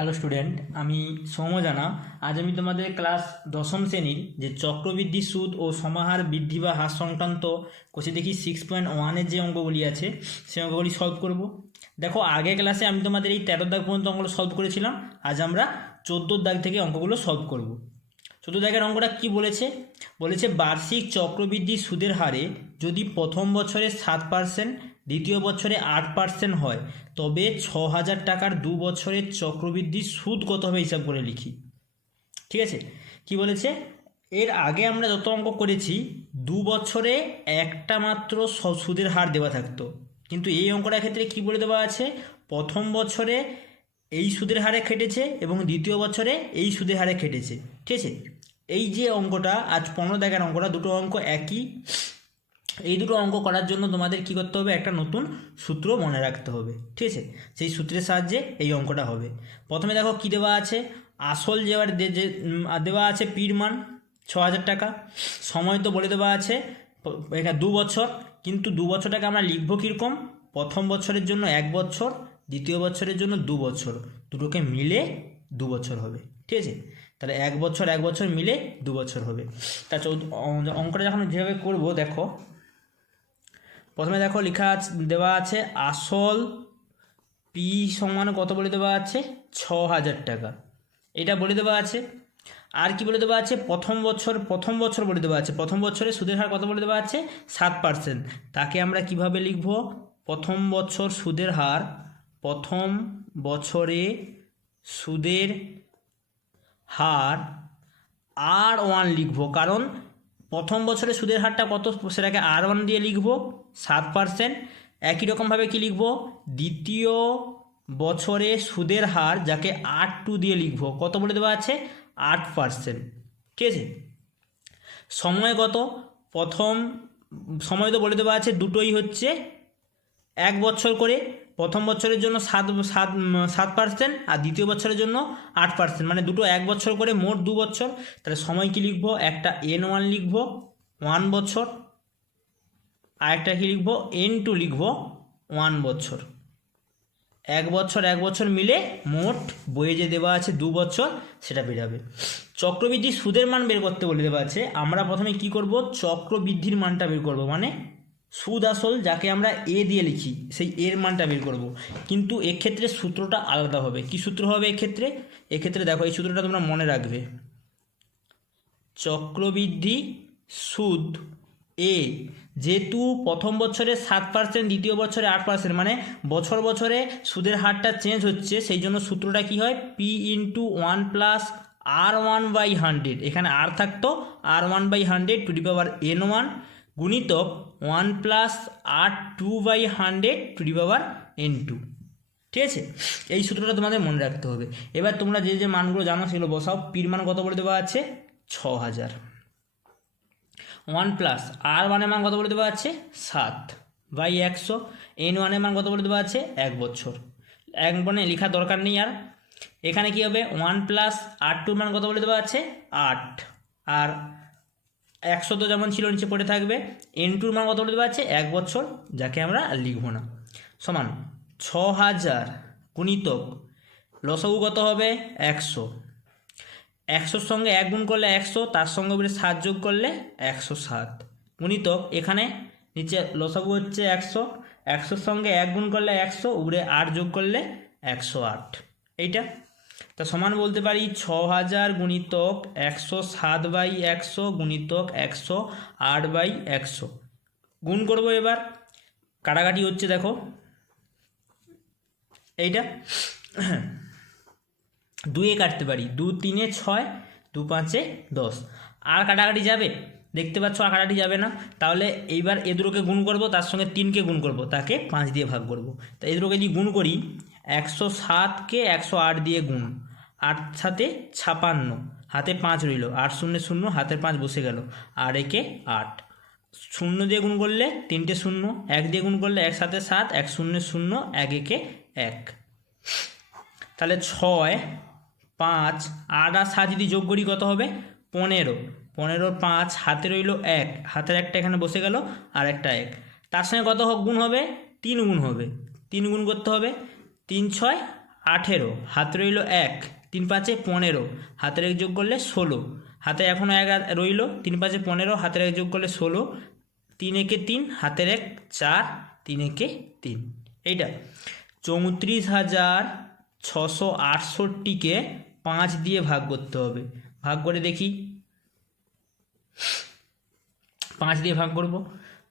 Hello student, আমি সৌম্য জানা। আজ আমি তোমাদের ক্লাস দশম শ্রেণীর যে চক্রবৃদ্ধি সুদ ও সমাহার বৃদ্ধি বা হ্রাস সংক্রান্ত কোষে দেখি 6.1-এর যে অঙ্কগুলি আছে সেই অঙ্কগুলি সলভ করব। দেখো, আগে ক্লাসে আমি তোমাদের এই 13 দাগ পর্যন্ত অঙ্কগুলো সলভ করেছিলাম। আজ আমরা 14 দাগ থেকে অঙ্কগুলো সলভ করব। 14 দাগের অঙ্কটা কি বলেছে? বলেছে বার্ষিক চক্রবৃদ্ধি সুদের হারে যদি প্রথম বছরে 7%, দ্বিতীয় বছরে 8% হয়, তবে 6,000 টাকার 2 বছরের চক্রবৃদ্ধি সুদ কত হবে হিসাব করে লিখি। ঠিক আছে, কি বলেছে? এর আগে আমরা যত অঙ্ক করেছি 2 বছরে একটা মাত্র সুদের হার দেওয়া থাকতো, কিন্তু এই অঙ্কটার ক্ষেত্রে কি বলে দেওয়া আছে? প্রথম বছরে এই সুদের হারে খেটেছে এবং দ্বিতীয় বছরে এই সুদের হারে খেটেছে। ঠিক আছে, এই যে অঙ্কটা আজ 15 দাগের অঙ্কটা, দুটো অঙ্ক একই। এই দুটো অঙ্ক করার জন্য তোমাদের কি করতে হবে? একটা নতুন সূত্র মনে রাখতে হবে। ঠিক আছে, সেই সূত্রের সাহায্যে এই অঙ্কটা হবে। প্রথমে দেখো কি দেওয়া আছে। আসল যে দেওয়া আছে পির মান 6,000 টাকা। সময় তো বলে দেওয়া আছে এখানে 2 বছর, কিন্তু 2 বছরটাকে আমরা লিখবো কীরকম? প্রথম বছরের জন্য 1 বছর, দ্বিতীয় বছরের জন্য 2 বছর, দুটোকে মিলে 2 বছর হবে। ঠিক আছে, তাহলে 1 বছর 1 বছর মিলে 2 বছর হবে। তা অঙ্কটা যখন যেভাবে করবো, দেখো প্রথমে দেখো লেখা দেওয়া আছে আসল পি সমান কত বলে দেওয়া আছে? 6,000 টাকা, এটা বলে দেওয়া আছে। আর কি বলে দেওয়া আছে? প্রথম বছর বলে দেওয়া আছে। প্রথম বছরে সুদের হার কত বলে দেওয়া আছে? 7%। তাকে আমরা কিভাবে লিখব? প্রথম বছর সুদের হার, প্রথম বছরে সুদের হার R1 লিখব, কারণ প্রথম বছরে সুদের হারটা কত সেটাকে R1 দিয়ে লিখব 7%। একই রকমভাবে কি লিখব? দ্বিতীয় বছরে সুদের হার যাকে R2 দিয়ে লিখব, কত বলে দেওয়া আছে? 8%। ঠিক আছে, সময় কত? প্রথম সময় তো বলে দেওয়া আছে দুটোই হচ্ছে 1 বছর করে। প্রথম বছরের জন্য 7% আর দ্বিতীয় বছরের জন্য 8%, মানে দুটো 1 বছর করে, মোট 2 বছর। তাহলে সময় কি লিখব? একটা N1 লিখব 1 বছর, আর একটা কি লিখব? N2 লিখব 1 বছর। 1 বছর 1 বছর মিলে মোট বইয়ে যে দেওয়া আছে 2 বছর, সেটা বেরাবে। চক্রবৃদ্ধি সুদের মান বের করতে বলে দেওয়া আছে। আমরা প্রথমে কি করব? চক্রবৃদ্ধির মানটা বের করব, মানে সুদ আসল যাকে আমরা এ দিয়ে লিখি সেই এর মানটা বের করব। কিন্তু এক্ষেত্রে সূত্রটা আলাদা হবে। কি সূত্র হবে এক্ষেত্রে? এক্ষেত্রে দেখো, এই সূত্রটা তোমরা মনে রাখবে। চক্রবৃদ্ধি সুদ এ, যেহেতু প্রথম বছরে 7%, দ্বিতীয় বছরে 8%, মানে বছর বছরে সুদের হারটা চেঞ্জ হচ্ছে, সেই জন্য সূত্রটা কি হয়? P/1 + R1/100। এখানে আর থাকতো R1/100 two the power N1 গুণিতক 1 + R2/100 two the power N2। ঠিক আছে, এই সূত্রটা তোমাদের মনে রাখতে হবে। এবার তোমরা যে যে মানগুলো জানো সেগুলো বসাও। পির মান কত বলে দেওয়া আছে? 6,000। 1 + R1 এর মান কত বলে দেওয়া আছে? 7/100। N1 এর মান কত বলে দেওয়া আছে? 1 বছর। এক মানে লেখার দরকার নেই আর। এখানে কি হবে? 1 + R2 মান কত বলে দেওয়া আছে? 8, আর 100 তো যেমন ছিল নিচে পড়ে থাকবে। N2 মান কত বলে দেওয়া আছে? 1 বছর, যাকে আমরা লিখব না, সমান 6,000 গুণিতক লসাগু কত হবে? 100। 100-র সঙ্গে 1 গুণ করলে 100, তার সঙ্গে উপরে 7 যোগ করলে 107 গুণিতক এখানে নিচে লসাগু হচ্ছে 100, 100-র সঙ্গে 1 গুণ করলে 100, উপরে 8 যোগ করলে 108। এইটা তা সমান বলতে পারি 6,000 গুণিতক 107/100 গুণিতক 108/100। গুণ করব, এবার কাটাকাটি হচ্ছে, দেখো এইটা 2-এ কাটতে পারি, 2 3-এ 6, 2 5-এ 10। আর কাটাকাটি যাবে? দেখতে পাচ্ছ আর কাটাকাটি যাবে না। তাহলে এইবার এ দুটোকে গুণ করব, তার সঙ্গে 3কে গুণ করব, তাকে 5 দিয়ে ভাগ করব। তা এ দুটোকে যদি গুণ করি, 107কে 108 দিয়ে গুণ, 8 7-এ 56, হাতে 5 রইল, 8 0 0, হাতের 5 বসে গেল, আর একে 8। 0 দিয়ে গুণ করলে 3টে 0, 1 দিয়ে গুণ করলে 1 7-এ 7, 1 0 0, 1 1-এ 1। তাহলে 6, 5, 8 আর 7 যদি যোগ করি কত হবে? 15। 15-র 5, হাতে রইল 1, হাতের একটা এখানে বসে গেল, আর একটা 1। তার সঙ্গে কত গুণ হবে? 3 গুণ হবে। 3 গুণ করতে হবে, 3 6 18, হাতে রইল 1, 3 5 15, হাতের 1 যোগ করলে 16, হাতে এখনও 1 রইল, 3 5 15, হাতের 1 যোগ করলে 16, 3 1 3, হাতের 1 4, 3 1 3, এইটা 34,668কে 5 দিয়ে ভাগ করতে হবে। ভাগ করে দেখি, 5 দিয়ে ভাগ করব,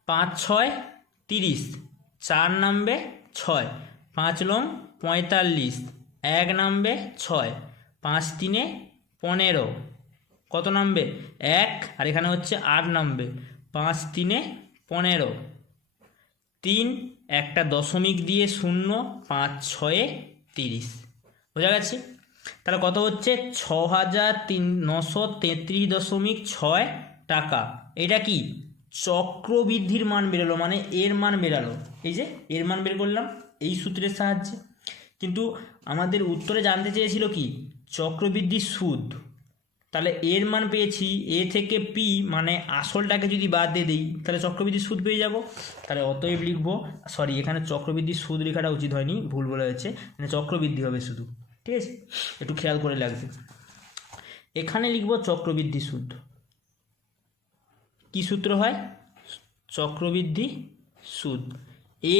5 6 30, 4 নামবে 6, 5 লং 45, 1 নামবে 6, 5 3 15, কত নামবে 1, আর এখানে হচ্ছে 8 নামবে, 5 3 15, 3 একটা দশমিক দিয়ে 0, 5 6 30, বোঝা গেছে? তাহলে কত হচ্ছে 6,933.6 টাকা। এটা কি চক্রবৃদ্ধির মান বেরোলো, মানে এর মান বেরালো। এই যে এর মান বের করলাম এই সূত্রের সাহায্যে। কিন্তু আমাদের উত্তরে জানতে চেয়েছিল কি চক্রবৃদ্ধির সুদ। তাহলে এর মান পেয়েছি, এ থেকে পি মানে আসলটাকে যদি বাদ দিয়ে দিই তাহলে চক্রবৃদ্ধির সুদ পেয়ে যাব। তাহলে অতএব লিখবো, সরি এখানে চক্রবৃদ্ধির সুদ লেখাটা উচিত হয়নি, ভুল বলা হয়েছে, মানে চক্রবৃদ্ধি হবে শুধু, ঠিক আছে? একটু খেয়াল করে লাগবে। এখানে লিখব চক্রবৃদ্ধি সুদ। কি সূত্র হয়? চক্রবৃদ্ধি সুদ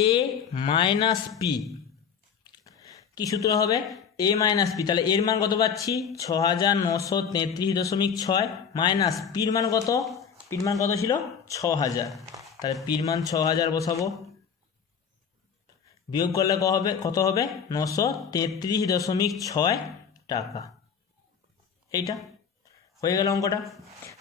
এ মাইনাস পি। কী সূত্র হবে? এ মাইনাস পি। তাহলে এর মান কত পাচ্ছি 6,933.6 মাইনাস পির মান কত? পির মান কত ছিল 6,000। তাহলে পির মান 6,000 বসাবো, বিয়োগ করলে কত হবে 933.6 টাকা। এইটা হয়ে গেল অঙ্কটা।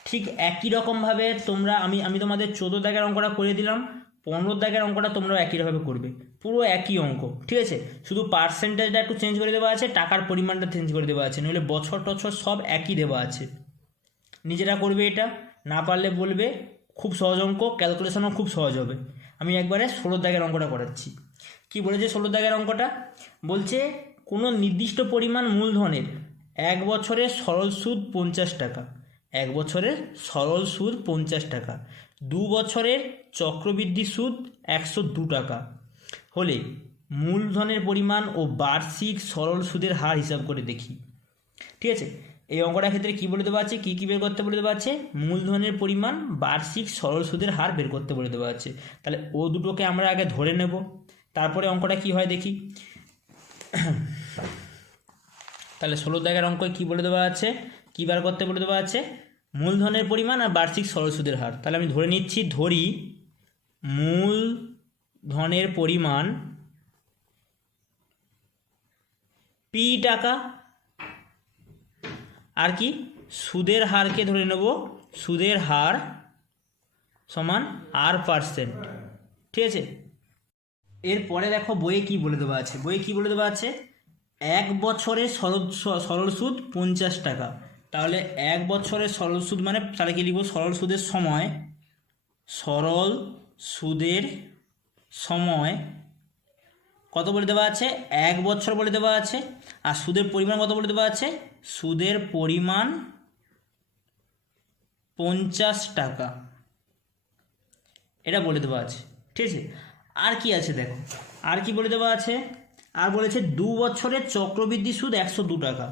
ঠিক একই রকমভাবে তোমরা আমি তোমাদের 14 দাগের অঙ্কটা করে দিলাম, 15 দাগের অঙ্কটা তোমরাও একইভাবে করবে, পুরো একই অঙ্ক, ঠিক আছে? শুধু পার্সেন্টেজটা একটু চেঞ্জ করে দেওয়া আছে, টাকার পরিমাণটা চেঞ্জ করে দেওয়া আছে, নইলে বছর টছর সব একই দেওয়া আছে। নিজেরা করবে এটা, না পারলে বলবে। খুব সহজ অঙ্ক, ক্যালকুলেশনও খুব সহজ হবে। আমি একবারে 16 দাগের অঙ্কটা করাচ্ছি। কি বলেছে 16 দাগের অঙ্কটা? বলছে কোনো নির্দিষ্ট পরিমাণ মূলধনের 1 বছরের সরল সুদ 50 টাকা, 1 বছরের সরল সুদ 50 টাকা, 2 বছরের চক্রবৃদ্ধি সুদ 102 টাকা হলে মূলধনের পরিমাণ ও বার্ষিক সরল সুদের হার হিসাব করে দেখি। ঠিক আছে, এই অঙ্কটার ক্ষেত্রে কী বলে দেওয়া আছে, কী কী বের করতে বলে দেওয়া আছে? মূলধনের পরিমাণ, বার্ষিক সরল সুদের হার বের করতে বলে দেওয়া আছে। তাহলে ও দুটোকে আমরা আগে ধরে নেব, তারপরে অঙ্কটা কী হয় দেখি। তাহলে 16 দাগের অঙ্ক কী বলে দেওয়া আছে, কী বার করতে বলে দেওয়া আছে? মূলধনের পরিমাণ আর বার্ষিক সরল সুদের হার। তাহলে আমি ধরে নিচ্ছি, ধরি মূলধনের পরিমাণ পি টাকা, আর কি সুদের হারকে ধরে নেব, সুদের হার সমান R%। ঠিক আছে, এরপরে দেখো বইয়ে কি বলে দেওয়া আছে। বইয়ে কি বলে দেওয়া আছে? 1 বছরের সরল সুদ 50 টাকা। তাহলে 1 বছরের সরল সুদ মানে তাহলে কি লিখব? সরল সুদের সময়, সরল সুদের সময় কত বলে দেওয়া আছে? 1 বছর বলে দেওয়া আছে। আর সুদের পরিমাণ কত বলে দেওয়া আছে? সুদের পরিমাণ 50 টাকা, এটা বলে দেওয়া আছে। ঠিক আছে, আর কি আছে দেখো, আর কি বলে দেওয়া আছে? আর বলেছে 2 বছরের চক্রবৃদ্ধি সুদ 102 টাকা।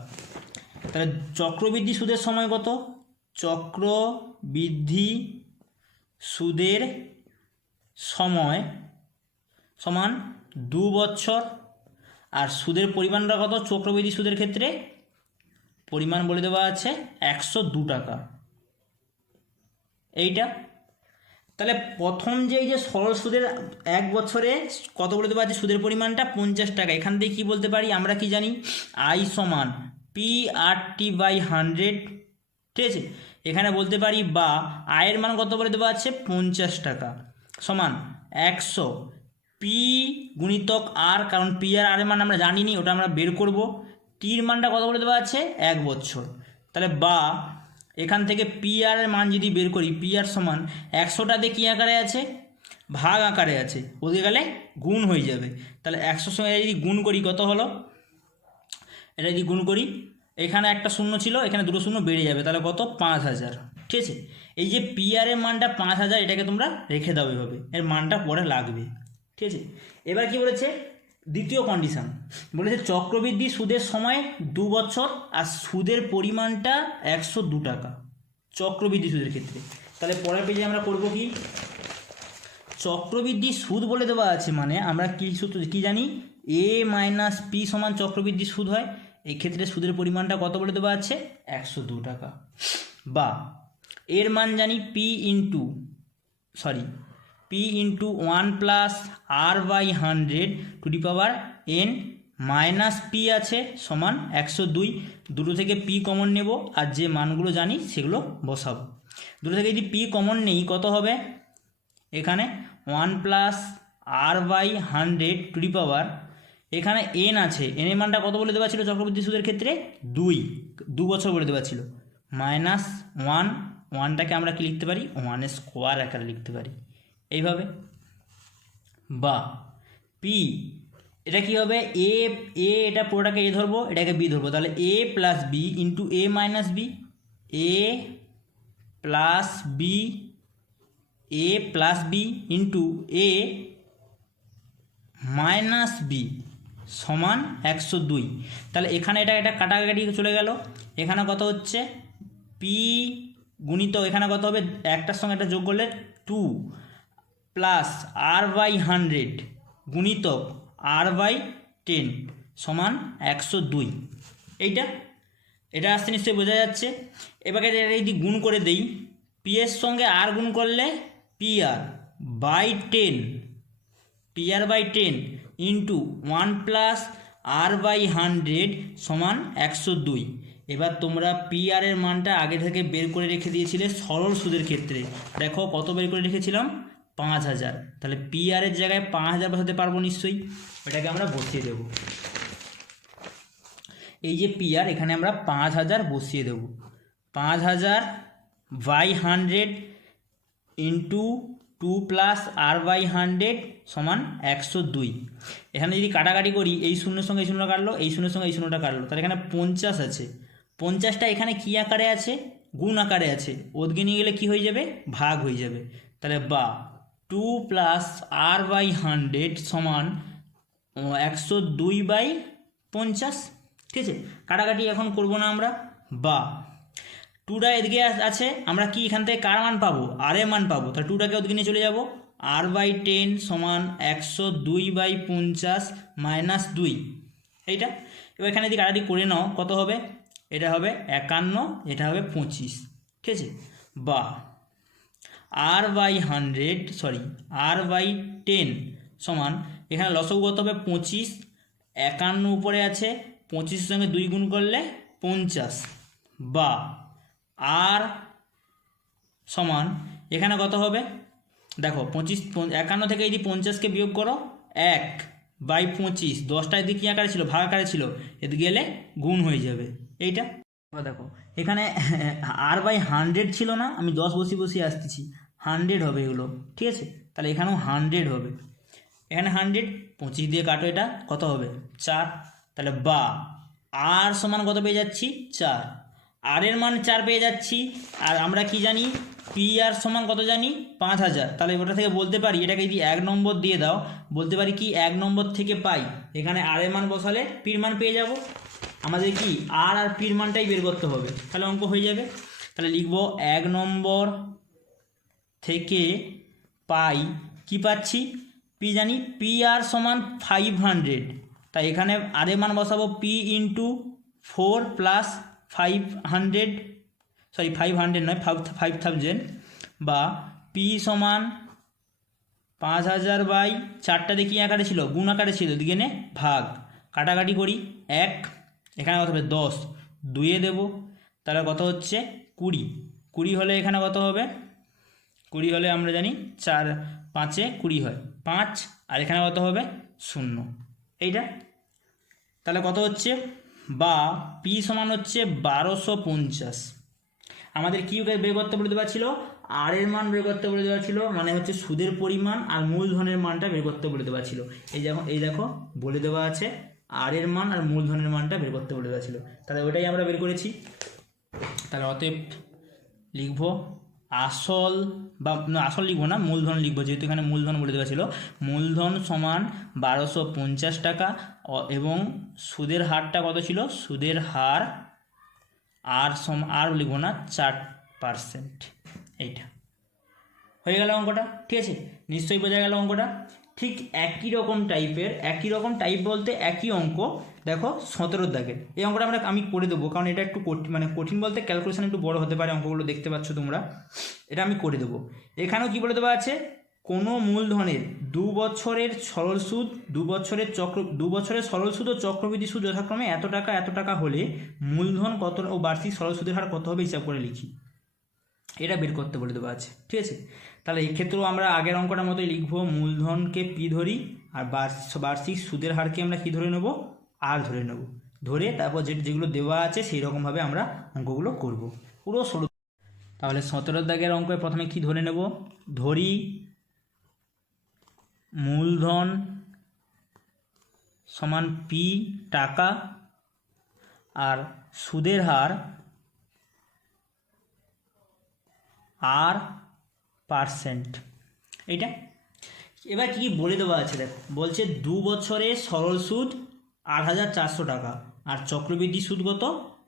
তাহলে চক্রবৃদ্ধি সুদের সময় কত? চক্রবৃদ্ধি সুদের সময় সমান 2 বছর, আর সুদের পরিমাণটা কত? চক্রবৃদ্ধি সুদের ক্ষেত্রে পরিমাণ বলে দেওয়া আছে 102 টাকা। এইটা তাহলে প্রথম এই যে সরল সুদের 1 বছরে কত বলে দেওয়া আছে? সুদের পরিমাণটা 50 টাকা। এখান থেকে কী বলতে পারি আমরা? কি জানি? I সমান P/100। ঠিক আছে, এখানে বলতে পারি বা আয়ের মান কত বলে দেওয়া আছে? 50 টাকা সমান 100 পি গুণিতক আর, কারণ পি আর আরের মান আমরা জানিনি, ওটা আমরা বের করব। টির মানটা কত বলে দেওয়া আছে? 1 বছর। তাহলে বা এখান থেকে পি আর এর মান যদি বের করি, পি আর সমান 100টা দিয়ে কী আকারে আছে? ভাগ আকারে আছে, ওদিকে গেলে গুণ হয়ে যাবে। তাহলে 100 সঙ্গে যদি গুণ করি কত হলো? এটা যদি গুণ করি, এখানে একটা শূন্য ছিল, এখানে দুটো শূন্য বেড়ে যাবে, তাহলে কত? 5000। ঠিক আছে, এই যে পি আর এর মানটা 5000, এটাকে তোমরা রেখে দাও এভাবে, এর মানটা পরে লাগবে। ঠিক আছে, এবার কি বলেছে? দ্বিতীয় কন্ডিশন বলেছে চক্রবৃদ্ধি সুদের সময় 2 বছর আর সুদের পরিমাণটা 102 টাকা চক্রবৃদ্ধি সুদের ক্ষেত্রে। তাহলে পরের পেজে আমরা করব কি, চক্রবৃদ্ধি সুদ বলে দেওয়া আছে মানে আমরা কি সূত্র কি জানি, a মাইনাস পি সমান চক্রবৃদ্ধি সুদ হয়। এই ক্ষেত্রে সুদের পরিমাণটা কত বলে দেওয়া আছে, 102 টাকা। বা এর মান জানি p into 1 plus r by 100 to the power n minus P আছে সমান 102। দুটো থেকে p কমন নেব আর যে মানগুলো জানি সেগুলো বসাবো। দুটো থেকে যদি p কমন নেই কত হবে, এখানে 1 plus r by 100 to the power, এখানে n আছে, n এর মানটা কত বলে দেওয়া ছিল চক্রবৃদ্ধি সুদের ক্ষেত্রে 2 বছর বলে দেওয়া ছিল, মাইনাস 1টাকে আমরা কি লিখতে পারি 1 স্কোয়ার আকারে লিখতে পারি এইভাবে। বা পি এটা কি হবে, এ এটা পুরোটাকে এ ধরবো এটাকে বি ধরবো, তাহলে এ প্লাস বি ইন্টু এ মাইনাস বি, এ প্লাস বি ইন্টু এ মাইনাস বি সমান 102। তাহলে এখানে এটা কাটাকাটি চলে গেল, এখানে কত হচ্ছে পি গুণিত এখানে কত হবে, একটার সঙ্গে এটা যোগ করলে 2 প্লাস r বাই 100 গুণিতক r বাই 10 সমান 102। এটা আসতে নিশ্চয়ই বোঝা যাচ্ছে। এবারে এটা যদি গুণ করে দেই, পি এর সঙ্গে আর গুণ করলে PR by 10 into 1 plus r by 100 সমান 102। এবার তোমরা PR এর মানটা আগে থেকে বের করে রেখে দিয়েছিলে সরল সুদের ক্ষেত্রে, দেখো কত বের করে রেখেছিলাম 5000। তাহলে PR এর জায়গায় 5000 বসাতে পারবো নিশ্চয়ই, এটাকে আমরা বসিয়ে দেব। এই যে PR এখানে আমরা 5000 বসিয়ে দেব, 5000 by 100 into 2 plus r by 100 সমান 102। এখানে যদি কাটাকাটি করি, এই শূন্যের সঙ্গে এই শূন্যটা কাটলো, এই শূন্যের সঙ্গে এই শূন্যটা কাটলো, তাহলে এখানে 50 আছে, 50টা এখানে কী আকারে আছে, গুণ আকারে আছে, ওদিকে নিয়ে গেলে কী হয়ে যাবে, ভাগ হয়ে যাবে। তাহলে বা 2 প্লাস r বাই 100 সমান 102 বাই 50। ঠিক আছে, কাটাকাটি এখন করব না আমরা। বা 2টা এদিকে আছে, আমরা কি এখান থেকে কার মান পাবো, আর এর মান পাবো, তাহলে 2টাকে ওদিকে নিয়ে চলে যাব, r বাই 10 সমান 102 বাই 50 মাইনাস 2 এইটা। এবার এখানে যদি কাটাকাটি করে নাও কত হবে, এটা হবে 51, এটা হবে 25। ঠিক আছে, বা r বাই 10 সমান এখানে লসগু কত হবে 25, 51 উপরে আছে, 25 সঙ্গে 2 গুণ করলে 50। বা r সমান এখানে কত হবে, দেখো 51 থেকে যদি 50কে বিয়োগ করো 1 বাই 25, 10টা এদিকে কী আকারে ছিল, ভাগ আকারে ছিল, এদিকে গেলে গুণ হয়ে যাবে এইটা। দেখো এখানে r বাই 100 ছিল না, আমি 10 বসিয়ে আসতেছি, 100 হবে এগুলো। ঠিক আছে, তাহলে এখানেও 100 হবে, এখানে 100, 25 দিয়ে কাটো, এটা কত হবে 4। তাহলে বা r সমান কত পেয়ে যাচ্ছি 4, r এর মান 4 পেয়ে যাচ্ছি। আর আমরা কি জানি, PR সমান কত জানি 5000। তাহলে ওটা থেকে বলতে পারি, এটাকে যদি 1 নম্বর দিয়ে দাও, বলতে পারি কি 1 নম্বর থেকে পাই, এখানে r এর মান বসালে p এর মান পেয়ে যাব। আমাদের কি আর পির মানটাই বের করতে হবে, তাহলে অঙ্ক হয়ে যাবে। তাহলে লিখব 1 নম্বর থেকে পাই কি পাচ্ছি, পি জানি, PR সমান 500, তাই এখানে আর এর মান বসাবো p ইন্টু 4 প্লাস 500 নয় 5000, বা p সমান 5000 বাই 4টা দেখি আকারে ছিল, গুণ আকারে ছিল, দিকে নে ভাগ, কাটাকাটি করি 1, এখানে কত হবে 10, 2 দেবো, তাহলে কত হচ্ছে 20 হলে এখানে কত হবে, 20 হলে আমরা জানি 4 5 20 হয় 5, আর এখানে কত হবে 0 এইটা। তাহলে কত হচ্ছে, বা পি সমান হচ্ছে 1250। আমাদের কি বের করতে বলে দেওয়া ছিল, আর এর মান বের করতে বলে দেওয়া ছিল, মানে হচ্ছে সুদের পরিমাণ আর মূলধনের মানটা বের করতে বলে দেওয়া ছিল। এই দেখো বলে দেওয়া আছে আর এর মান আর মূলধনের মানটা বের করতে বলে দেওয়া ছিল, তাহলে ওইটাই আমরা বের করেছি। তাহলে অতএব লিখব আসল বা না, আসল লিখবো না, মূলধন লিখবো, যেহেতু এখানে মূলধন বলে দেওয়া ছিল। মূলধন সমান 1250 টাকা এবং সুদের হারটা কত ছিল? সুদের হার আর লিখবো না, 4%। এইটা হয়ে গেল অঙ্কটা, ঠিক আছে? নিশ্চয়ই বোঝা গেল অঙ্কটা। ঠিক একই রকম টাইপ বলতে একই অঙ্ক দেখো 17 দাগের। এই অঙ্কটা আমি করে দেবো, কারণ এটা একটু কঠিন বলতে ক্যালকুলেশন একটু বড় হতে পারে, অঙ্কগুলো দেখতে পাচ্ছ তোমরা। এটা আমি করে দেবো। এখানেও কি বলে দেওয়া আছে? কোনো মূলধনের 2 বছরের সরল সুদ, 2 বছরের সরল সুদ ও চক্রবৃদ্ধি সুদ যথাক্রমে এত টাকা হলে মূলধন কত ও বার্ষিক সরল সুদের হার কত হবে হিসাব করে লিখি। এটা বের করতে বলে দেওয়া আছে, ঠিক আছে? তাহলে এক্ষেত্রেও আমরা আগের অঙ্কটার মতোই লিখবো, মূলধনকে পি ধরি আর বার্ষিক সুদের হারকে আমরা কি ধরে নেব? আর ধরে নেব। ধরে তারপর যেগুলো দেওয়া আছে সেই রকমভাবে আমরা অঙ্কগুলো করব, পুরো সরু। তাহলে 17 দাগের অঙ্কে প্রথমে কি ধরে নেব? ধরি মূলধন সমান পি টাকা আর সুদের হার R%। এইটা এবার কি বলে দেওয়া আছে দেখো, বলছে 2 বছরে সরল সুদ 8,400 টাকা আর চক্রবৃদ্ধি সুদ কত?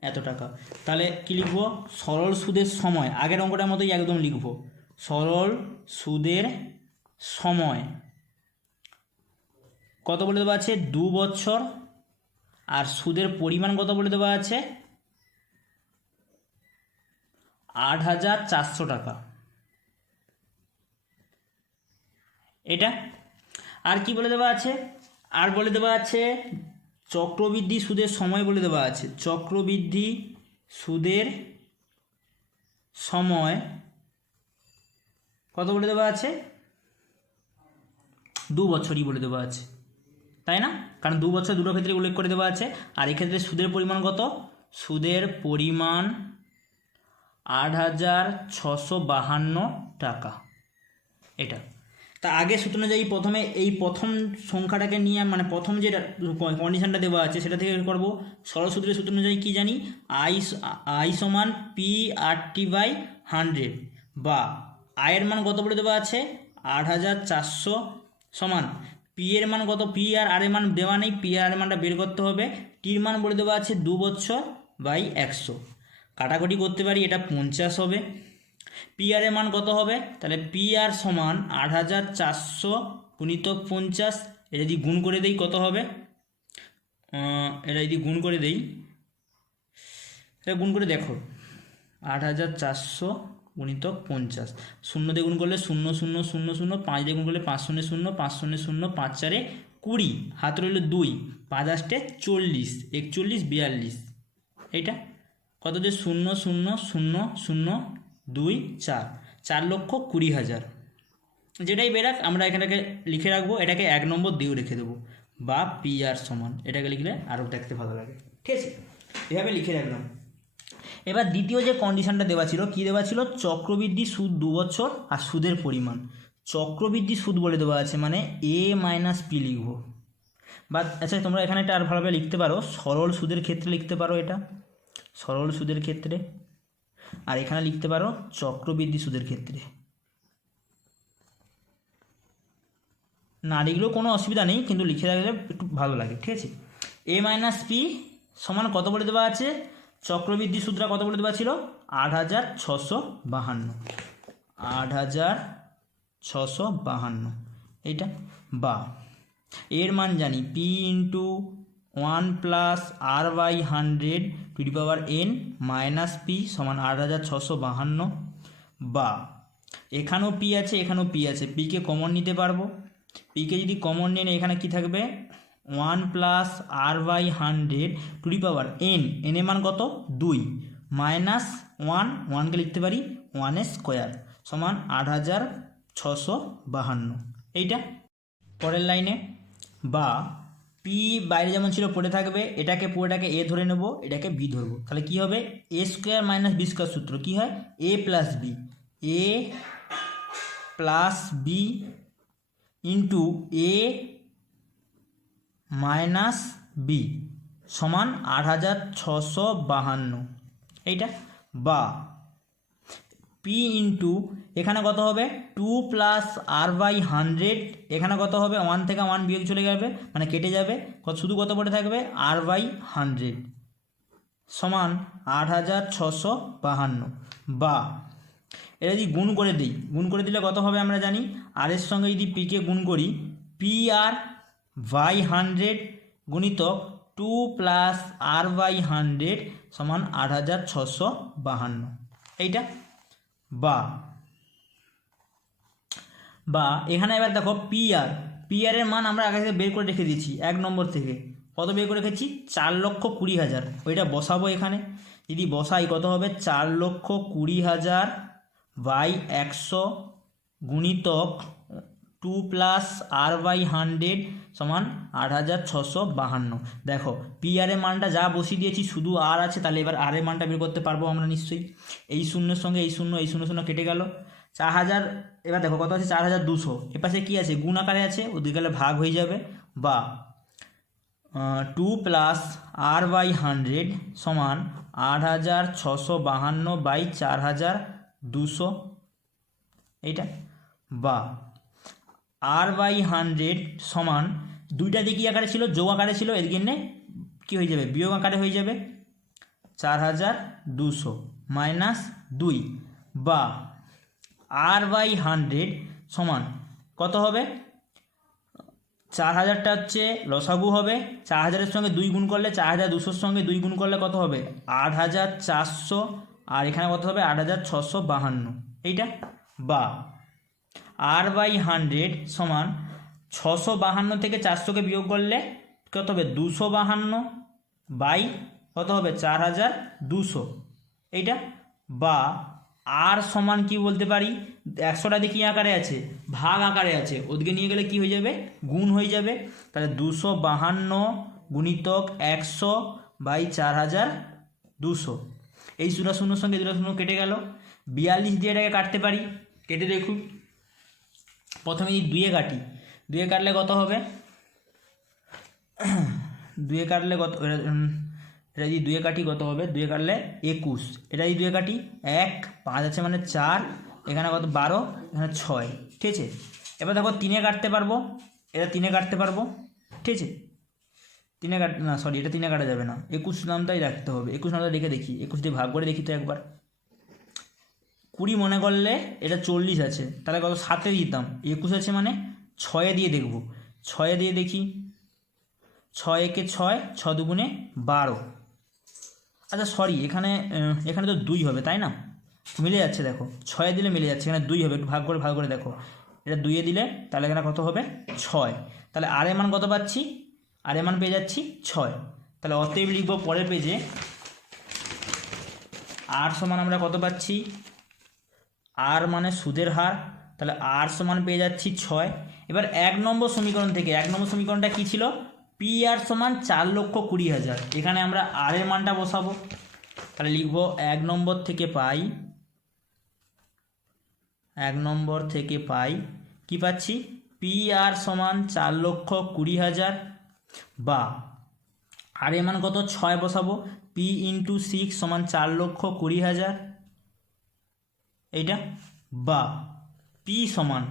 এত টাকা। তাহলে কি লিখবো? সরল সুদের সময়, আগের অঙ্কটার মতোই একদম লিখবো, সরল সুদের সময় কত বলে দেওয়া আছে? 2 বছর। আর সুদের পরিমাণ কত বলে দেওয়া আছে? 8,400 টাকা। এটা আর কি বলে দেওয়া আছে? আর বলে দেওয়া আছে চক্রবৃদ্ধি সুদের সময় বলে দেওয়া আছে। চক্রবৃদ্ধি সুদের সময় কত বলে দেওয়া আছে? 2 বছরই বলে দেওয়া আছে, তাই না? কারণ 2 বছর দুটো ক্ষেত্রে উল্লেখ করে দেওয়া আছে। আর এক্ষেত্রে সুদের পরিমাণ কত? সুদের পরিমাণ 8,652 টাকা। এটা তা আগে সূত্র অনুযায়ী প্রথমে এই প্রথম সংখ্যাটাকে নিয়ে, মানে প্রথম যেটা কন্ডিশনটা দেওয়া আছে সেটা থেকে করব। সরল সূত্রের সূত্র অনুযায়ী কী জানি? আই সমান P/100, বা আয়ের মান কত বলে দেওয়া আছে? 8,400 সমান পি এর মান কত? পি আর আর এর মান দেওয়া নেই, পি আর এর মানটা বের করতে হবে। টির মান বলে দেওয়া আছে 2 বছর বাই 100। কাটাকুটি করতে পারি, এটা 50 হবে। পি আর এর মান কত হবে? তাহলে পি আর সমান 8,400 গুণিতক 50। এটা যদি গুণ করে দেই কত হবে? এটা যদি গুণ করে দেই, এটা গুণ করে দেখো, 8,400 গুণিতক 50, 0 দিয়ে গুণ করলে 0 0 0 0, 5 দিয়ে গুণ করলে 5 0 0, 5 0 0, 5 4 20, হাত রইল 2, 5 8 40, 41 42। এইটা কত? যে 0 0 0 0 2 4, 4,20,000। যেটাই বেরাক আমরা এখানটাকে লিখে রাখবো, এটাকে 1 নম্বর দিয়েও রেখে দেবো, বা পি আর সমান, এটাকে লিখলে আরও দেখতে ভালো লাগে, ঠিক আছে? এভাবে লিখে রাখলাম। এবার দ্বিতীয় যে কন্ডিশনটা দেওয়া ছিল, কী দেওয়া ছিল? চক্রবৃদ্ধি সুদ 2 বছর আর সুদের পরিমাণ। চক্রবৃদ্ধি সুদ বলে দেওয়া আছে, মানে A-P লিখবো। বা আচ্ছা, তোমরা এখানে এটা আর ভালোভাবে লিখতে পারো, সরল সুদের ক্ষেত্রে লিখতে পারো, এটা সরল সুদের ক্ষেত্রে। আর এখানে লিখতে পারো চক্রবৃদ্ধি সুদের ক্ষেত্রে। না লিখলেও কোনো অসুবিধা নেই, কিন্তু লিখে রাখলে একটু ভালো লাগে, ঠিক আছে? A-P সমান কত বলে দেওয়া আছে? চক্রবৃদ্ধি সুদটা কত বলে দেওয়া ছিল? 8,652, 8,652। এইটা বা এর মান জানি P × 1 + R/100 n - P সমান 8,652, বা এখানেও P আছে, এখানেও P আছে, Pকে কমন নিতে পারবো। Pকে যদি কমন নিয়ে এখানে কি থাকবে? 1 + R/100 n, n এর মান কত? 2, -1, 1কে লিখতে পারি 1² সমান 8,652। এইটা পরের লাইনে, বা পি বাইরে যেমন ছিল পড়ে থাকবে, এটাকে পুরোটাকে এ ধরে নেব, এটাকে বি ধরবো। তাহলে কি হবে? A² - B² সূত্র কি হয়? A + B, A + B into A - B সমান 8,652। এইটা বা পি ইন্টু এখানে কত হবে 2 প্লাস আর বাই 100, এখানে কত হবে 1 থেকে 1 বিয়োগ চলে যাবে মানে কেটে যাবে, শুধু কত পড়ে থাকবে আর বাই 100 সমান 8652। বা এটা যদি গুণ করে দিই, গুণ করে দিলে কত হবে আমরা জানি, আর এর সঙ্গে যদি পিকে গুণ করি পি আর বাই 100 গুণিতক 2 প্লাস আর বাই 100 সমান 8652 এইটা। বা এখানে এবার দেখো পি আর এর মান আমরা আগে থেকে বের করে রেখে দিয়েছি 1 নম্বর থেকে, কত বের করে রেখেছি 4,20,000, ওইটা বসাবো এখানে। যদি বসাই কত হবে 4,20,000 বাই 100 গুণিতক 2 প্লাস আর বাই 100 সমান 8652। দেখো পি আর এর মানটা যা বসিয়ে দিয়েছি শুধু আর আছে, তাহলে এবার আর এর মানটা বের করতে পারবো আমরা নিশ্চয়ই। এই শূন্যের সঙ্গে এই শূন্য কেটে গেল, 4000। এবার দেখো কত আছে 4200, এপাশে কি আছে গুণ আকারে আছে, ওদিকে গেলে ভাগ হয়ে যাবে। বা 2 প্লাস আর বাই 100 সমান 8652 বাই 4200 এইটা। বা আর বাই 100 সমান দুইটা দিকে আকারে ছিল, যোগ আকারে ছিল, এর জন্যে কী হয়ে যাবে বিয়োগ আকারে হয়ে যাবে 4200 মাইনাস 2। বা আর বাই 100 সমান কত হবে 4000টা হচ্ছে লসাগু হবে, 4000-এর সঙ্গে 2 গুণ করলে 4200-র সঙ্গে 2 গুণ করলে কত হবে 8400, আর এখানে কত হবে 8652 এইটা। বা আর বাই 100 সমান 652 থেকে 400কে বিয়োগ করলে কত হবে 252 বাই কত হবে 4200 এইটা। বা আর সমান কি বলতে পারি 100টা দিয়ে কী আকারে আছে ভাগ আকারে আছে, ওদিকে নিয়ে গেলে কি হয়ে যাবে গুণ হয়ে যাবে, তাহলে 252 গুণিতক 100 বাই 4200। এই শূন্য শূন্যর সঙ্গে দুটো শূন্য কেটে গেল, 42 দিয়ে এটাকে কাটতে পারি, কেটে দেখুন। প্রথমে যদি 2 কাটি, 2 কাটলে কত হবে 2 কাটলে কত, এটা যদি 2 কাটি কত হবে 2 কাটলে 21, এটা যদি 2 কাটি 1 5 আছে মানে 4, এখানে কত 12, এখানে 6, ঠিক আছে। এবার দেখো 3 কাটতে পারবো, এটা 3 কাটতে পারবো, ঠিক আছে। 3 না সরি এটা 3 কাটা যাবে না, 21 নামটাই রাখতে হবে, 21 নামটা রেখে দেখি, 21 দিয়ে ভাগ করে দেখি তো একবার। 20 মনে করলে এটা 40 আছে, তাহলে কত 7-এ দিতাম, 21 আছে মানে 6-এ দিয়ে দেখব, 6-এ দিয়ে দেখি, 6 একে 6, 6 দুগুণে 12। আচ্ছা সরি এখানে তো 2 হবে তাই না, মিলে যাচ্ছে দেখো, 6-এ দিলে মিলে যাচ্ছে, এখানে 2 হবে, একটু ভাগ করে দেখো, এটা 2-এ দিলে তাহলে এখানে কত হবে 6, তাহলে আর এর মান কত পাচ্ছি, আর এর মান পেয়ে যাচ্ছি 6, তাহলে অতএব লিখব পরের পেজে আর সমান আমরা কত পাচ্ছি, আর মানে সুদের হার, তাহলে আর সমান পেয়ে যাচ্ছি 6। এবার 1 নম্বর সমীকরণ থেকে, 1 নম্বর সমীকরণটা কী ছিল পি আর সমান 4,20,000, এখানে আমরা আর এর মানটা বসাবো, তাহলে লিখব 1 নম্বর থেকে পাই, 1 নম্বর থেকে পাই কি পাচ্ছি পি আর সমান 4,20,000। বা আর এর মান কত 6 বসাবো, পি ইন্টু 6 সমান 4,20,000 এইটা। বা পি সমান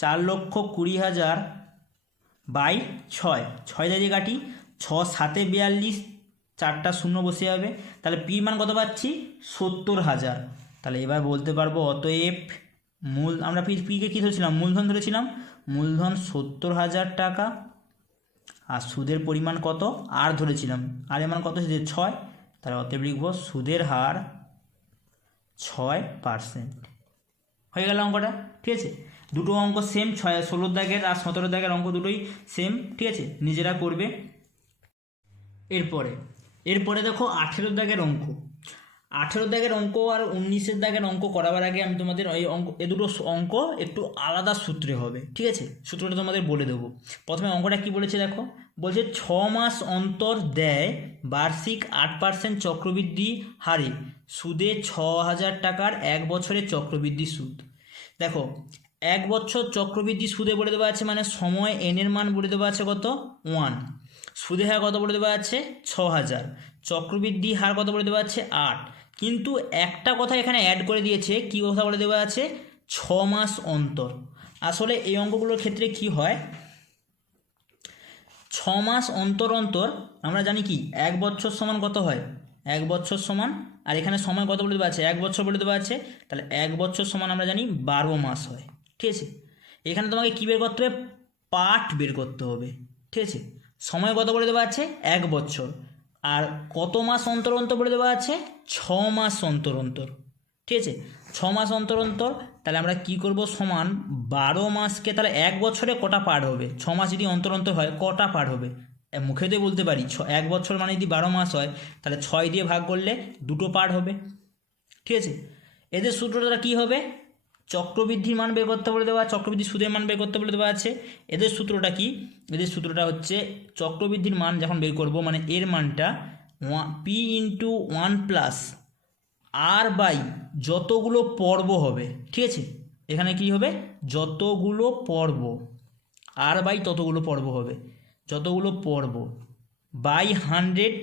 4,20,000 বাই 6, 6 দিয়ে কাটি, 6 7-এ 42, 4টা শূন্য বসে যাবে, তাহলে পি মান কত পাচ্ছি 70,000। তাহলে এবার বলতে পারবো অতএব মূল, আমরা পিকে কী ধরেছিলাম মূলধন ধরেছিলাম, মূলধন 70,000 টাকা, আর সুদের পরিমাণ কত আর ধরেছিলাম, আর এর মান কত 6, তাহলে অতএব লিখব সুদের হার 6%। হয়ে গেল অঙ্কটা, ঠিক আছে। দুটো অঙ্ক সেম, 16 দাগের আর 17 দাগের অঙ্ক দুটোই সেম, ঠিক আছে, নিজেরা করবে। এরপরে দেখো 18 দাগের অঙ্ক, 18 দাগের অঙ্ক আর 19 দাগের অঙ্ক করাবার আগে আমি তোমাদের এ দুটো অঙ্ক একটু আলাদা সূত্রে হবে, ঠিক আছে, সূত্রটা তোমাদের বলে দেবো। প্রথমে অঙ্কটা কি বলেছে দেখো, বলছে 6 মাস অন্তর দেয় বার্ষিক 8% চক্রবৃদ্ধি হারে সুদে 6,000 টাকার 1 বছরের চক্রবৃদ্ধি সুদ। দেখো 1 বছর চক্রবৃদ্ধি সুদে বলে দেওয়া আছে, মানে সময় এনের মান বলে দেওয়া আছে কত 1, সুদের হার কত বলে দেওয়া আছে 6,000, চক্রবৃদ্ধি হার কত বলে দেওয়া আছে 8, কিন্তু একটা কথা এখানে অ্যাড করে দিয়েছে, কী কথা বলে দেওয়া আছে, 6 মাস অন্তর। আসলে এই অঙ্কগুলোর ক্ষেত্রে কি হয়, 6 মাস অন্তর অন্তর আমরা জানি কি 1 বছর সমান কত হয়, 1 বছর সমান, আর এখানে সময় কত বলে দেওয়া আছে, 1 বছর বলে দেওয়া আছে, তাহলে 1 বছর সমান আমরা জানি 12 মাস হয়। ঠিক আছে, এখানে তোমাকে কী বের করতে হবে, পার্ট বের করতে হবে। ঠিক আছে, সময় কত বলে দেওয়া আছে, 1 বছর, আর কত মাস অন্তর অন্তর বলে দেওয়া আছে, 6 মাস অন্তর অন্তর। ঠিক আছে, 6 মাস অন্তর অন্তর, তাহলে আমরা কি করব, সমান 12 মাসকে, তাহলে 1 বছরে কটা পার্ট হবে, 6 মাস যদি অন্তর অন্তর হয় কটা পার্ট হবে, মুখেতে বলতে পারি 1 বছর মানে যদি 12 মাস হয় তাহলে 6 দিয়ে ভাগ করলে 2টো পার্ট হবে। ঠিক আছে, এদের সূত্রটা কি হবে, চক্রবৃদ্ধির মান বের করতে বলে দেওয়া, চক্রবৃদ্ধি সুদের মান বের করতে বলে দেওয়া আছে। এদের সূত্রটা কি, এদের সূত্রটা হচ্ছে চক্রবৃদ্ধির মান যখন বের করব, মানে এর মানটা P into 1 plus r by যতগুলো পর্ব হবে। ঠিক আছে, এখানে কি হবে, যতগুলো পর্ব, আর বাই ততগুলো পর্ব হবে, যতগুলো পর্ব বাই 100,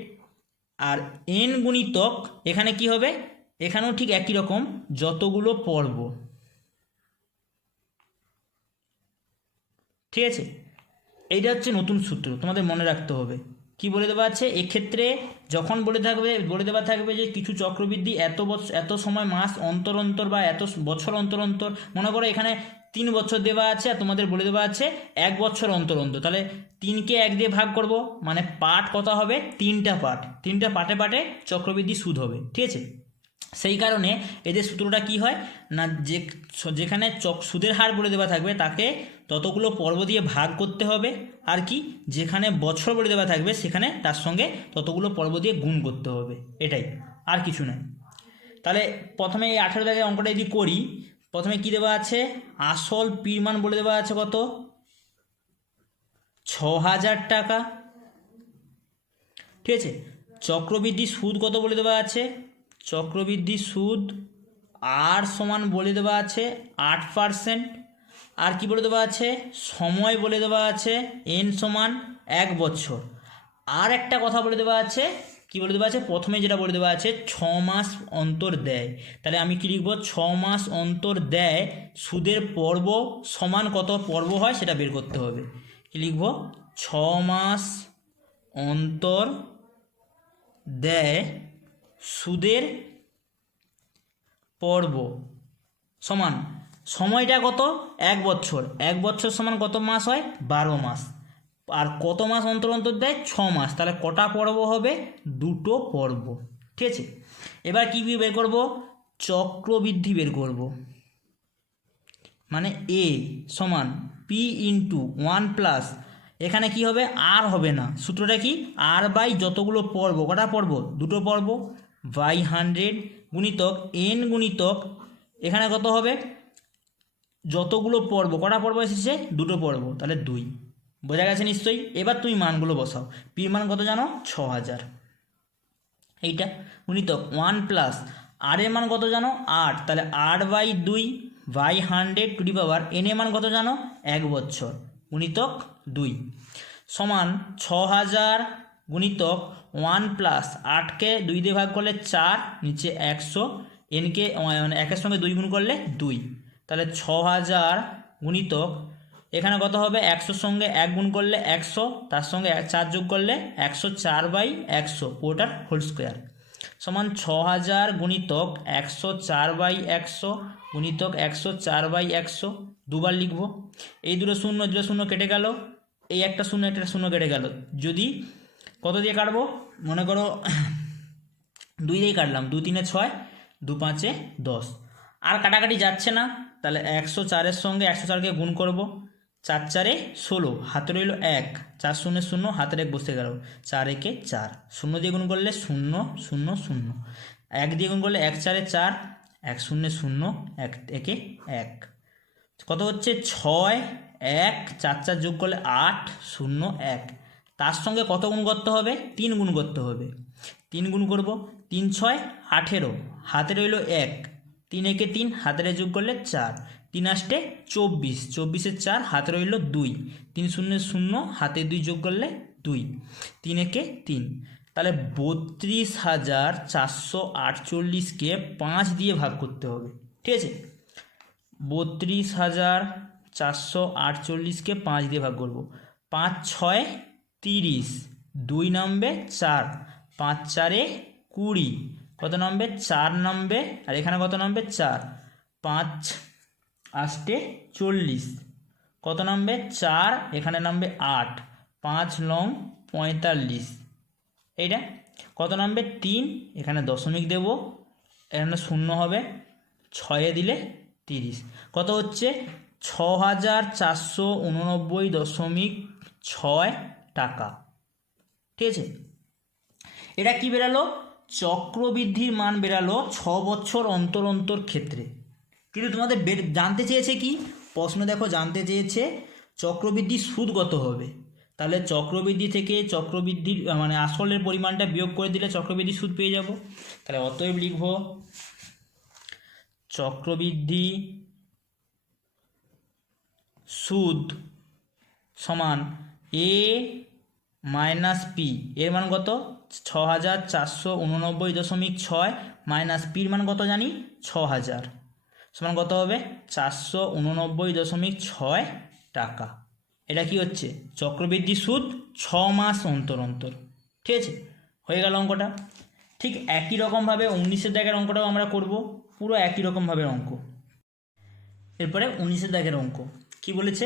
আর এন গুণিতক এখানে কি হবে, এখানেও ঠিক একই রকম, যতগুলো পর্ব। ঠিক আছে, এইটা হচ্ছে নতুন সূত্র, তোমাদের মনে রাখতে হবে। কি বলে দেওয়া আছে, এক্ষেত্রে যখন বলে দেওয়া থাকবে যে কিছু চক্রবৃদ্ধি এত বছর এত সময় মাস অন্তর অন্তর বা এত বছর অন্তর অন্তর, মনে করো এখানে 3 বছর দেওয়া আছে আর তোমাদের বলে দেওয়া আছে 1 বছর অন্তর অন্তর, তাহলে 3কে 1 দিয়ে ভাগ করব, মানে পার্ট কত হবে, 3টা পার্ট, 3টা পার্টে পার্টে চক্রবৃদ্ধি সুদ হবে। ঠিক আছে, সেই কারণে এদের সূত্রটা কি হয় না, যেখানে সুদের হার বলে দেওয়া থাকবে তাকে ততগুলো পর্ব দিয়ে ভাগ করতে হবে, আর কি যেখানে বছর বলে দেওয়া থাকবে সেখানে তার সঙ্গে ততগুলো পর্ব দিয়ে গুণ করতে হবে, এটাই, আর কিছু নয়। তাহলে প্রথমে এই 18 দাগের অঙ্কটা যদি করি, প্রথমে কি দেওয়া আছে, আসল পির মান বলে দেওয়া আছে কত, 6000 টাকা। ঠিক আছে, চক্রবৃদ্ধি সুদ কত বলে দেওয়া আছে, চক্রবৃদ্ধি সুদ আর সমান বলে দেওয়া আছে 8%, আর কি বলে দেওয়া আছে, সময় বলে দেওয়া আছে এন সমান 1 বছর। আর একটা কথা বলে দেওয়া আছে, কি বলে দেওয়া আছে, প্রথমে যেটা বলে দেওয়া আছে 6 মাস অন্তর দেয়, তাহলে আমি কি লিখব, 6 মাস অন্তর দেয় সুদের পর্ব সমান কত পর্ব হয় সেটা বের করতে হবে। কি লিখব, 6 মাস অন্তর দেয় সুদের পর্ব সমান, সময়টা কত, 1 বছর, 1 বছর সমান কত মাস হয়, 12 মাস, আর কত মাস অন্তর অন্তর দেয়, 6 মাস, তাহলে কটা পর্ব হবে, 2টো পর্ব। ঠিক আছে, এবার কি বের করব, চক্রবৃদ্ধি বের করব, মানে এ সমান পি ইন্টু 1 প্লাস, এখানে কি হবে, আর হবে না, সূত্রটা কি, আর বাই যতগুলো পর্ব, কটা পর্ব, 2টো পর্ব, বাই 100 গুণিতক এন গুণিতক, এখানে কত হবে, যতগুলো পর্ব, কটা পর্ব এসেছে, 2টো পর্ব, তাহলে 2, বোঝা গেছে নিশ্চয়ই। এবার তুমি মানগুলো বসাও, পির মান কত জানো, 6000, এইটা গুণিতক 1 প্লাস আর এর মান কত জানো, 8, তাহলে 8/2 by 100 to the power n এর মান কত জানো, 1 বছর, গুণিতক 2 সমান 6000 গুণিতক 1 প্লাস 8কে 2 দিয়ে ভাগ করলে 4, নিচে 100, এনকে মানে 1-এর সঙ্গে 2 গুণ করলে 2, তাহলে 6000 গুণিতক এখানে কত হবে, 100-র সঙ্গে 1 গুণ করলে 100, তার সঙ্গে 4 যোগ করলে 104/100 পুরোটার হোল স্কোয়ার, সমান 6000 গুণিতক 104/100 গুণিতক 104/100, দুবার লিখব, এই দুটো শূন্য কেটে গেল, এই একটা শূন্য কেটে গেল, যদি কত দিয়ে কাটবো, মনে করো 2 দিয়ে কাটলাম, 2 3 6, 2 5 10, আর কাটাকাটি যাচ্ছে না, তাহলে 104-এর সঙ্গে 104কে গুণ করব, 4 4 16, হাতে রইল 1, 4 0 0, হাতের 1 বসে গেল, 4 1 4, 0 দিয়ে গুণ করলে 0 0 0, 1 দিয়ে গুণ করলে 1 4 4, 1 0 0, 1 1 1, কত হচ্ছে 6 1, 4 4 যোগ করলে 8 0 1, তার সঙ্গে কত গুণ করতে হবে, 3 গুণ করতে হবে, 3 গুণ করব, 3 6 18, হাতে রইল 1, 3 1 3, হাতের যোগ করলে 4, 3 8 24, 24-এ 4, হাতে রইল 2, 3 0 0, হাতে 2 যোগ করলে 2, 3 1 3, তাহলে 32,448কে 5 দিয়ে ভাগ করতে হবে। ঠিক আছে, 32,448কে 5 দিয়ে ভাগ করব। 5 6 30, 2 নামবে 4, 5 4 20, কত নামবে 4 নামবে, আর এখানে কত নামবে 4, 5 8 40, কত নামবে 4, এখানে নামবে 8, 5 লং 45, এইটা কত নামবে 3, এখানে দশমিক দেব, এখানে শূন্য হবে, 6 দিলে 30, কত হচ্ছে 6,489.6 টাকা। ঠিক আছে, এটা কি বেরালো, চক্রবৃদ্ধির মান বেরালো 6 বছর অন্তর অন্তর ক্ষেত্রে। কিন্তু তোমাদের জানতে চেয়েছে কি, প্রশ্ন দেখো জানতে চেয়েছে চক্রবৃদ্ধির সুদ কত হবে। তাহলে চক্রবৃদ্ধি থেকে চক্রবৃদ্ধির মানে আসলের পরিমাণটা বিয়োগ করে দিলে চক্রবৃদ্ধির সুদ পেয়ে যাব। তাহলে অতএব লিখব চক্রবৃদ্ধি সুদ সমান এ মাইনাস পি, এর মান কত 6,489.6 মাইনাস পির মান কত জানি 6,000, সমান কত হবে 489.6 টাকা। এটা কি হচ্ছে চক্রবৃদ্ধি সুদ 6 মাস অন্তর অন্তর। ঠিক আছে, হয়ে গেল অঙ্কটা। ঠিক একই রকমভাবে 19-এর দাগের অঙ্কটাও আমরা করব, পুরো একই রকমভাবে অঙ্ক। এরপরে 19-এর দাগের অঙ্ক কি বলেছে,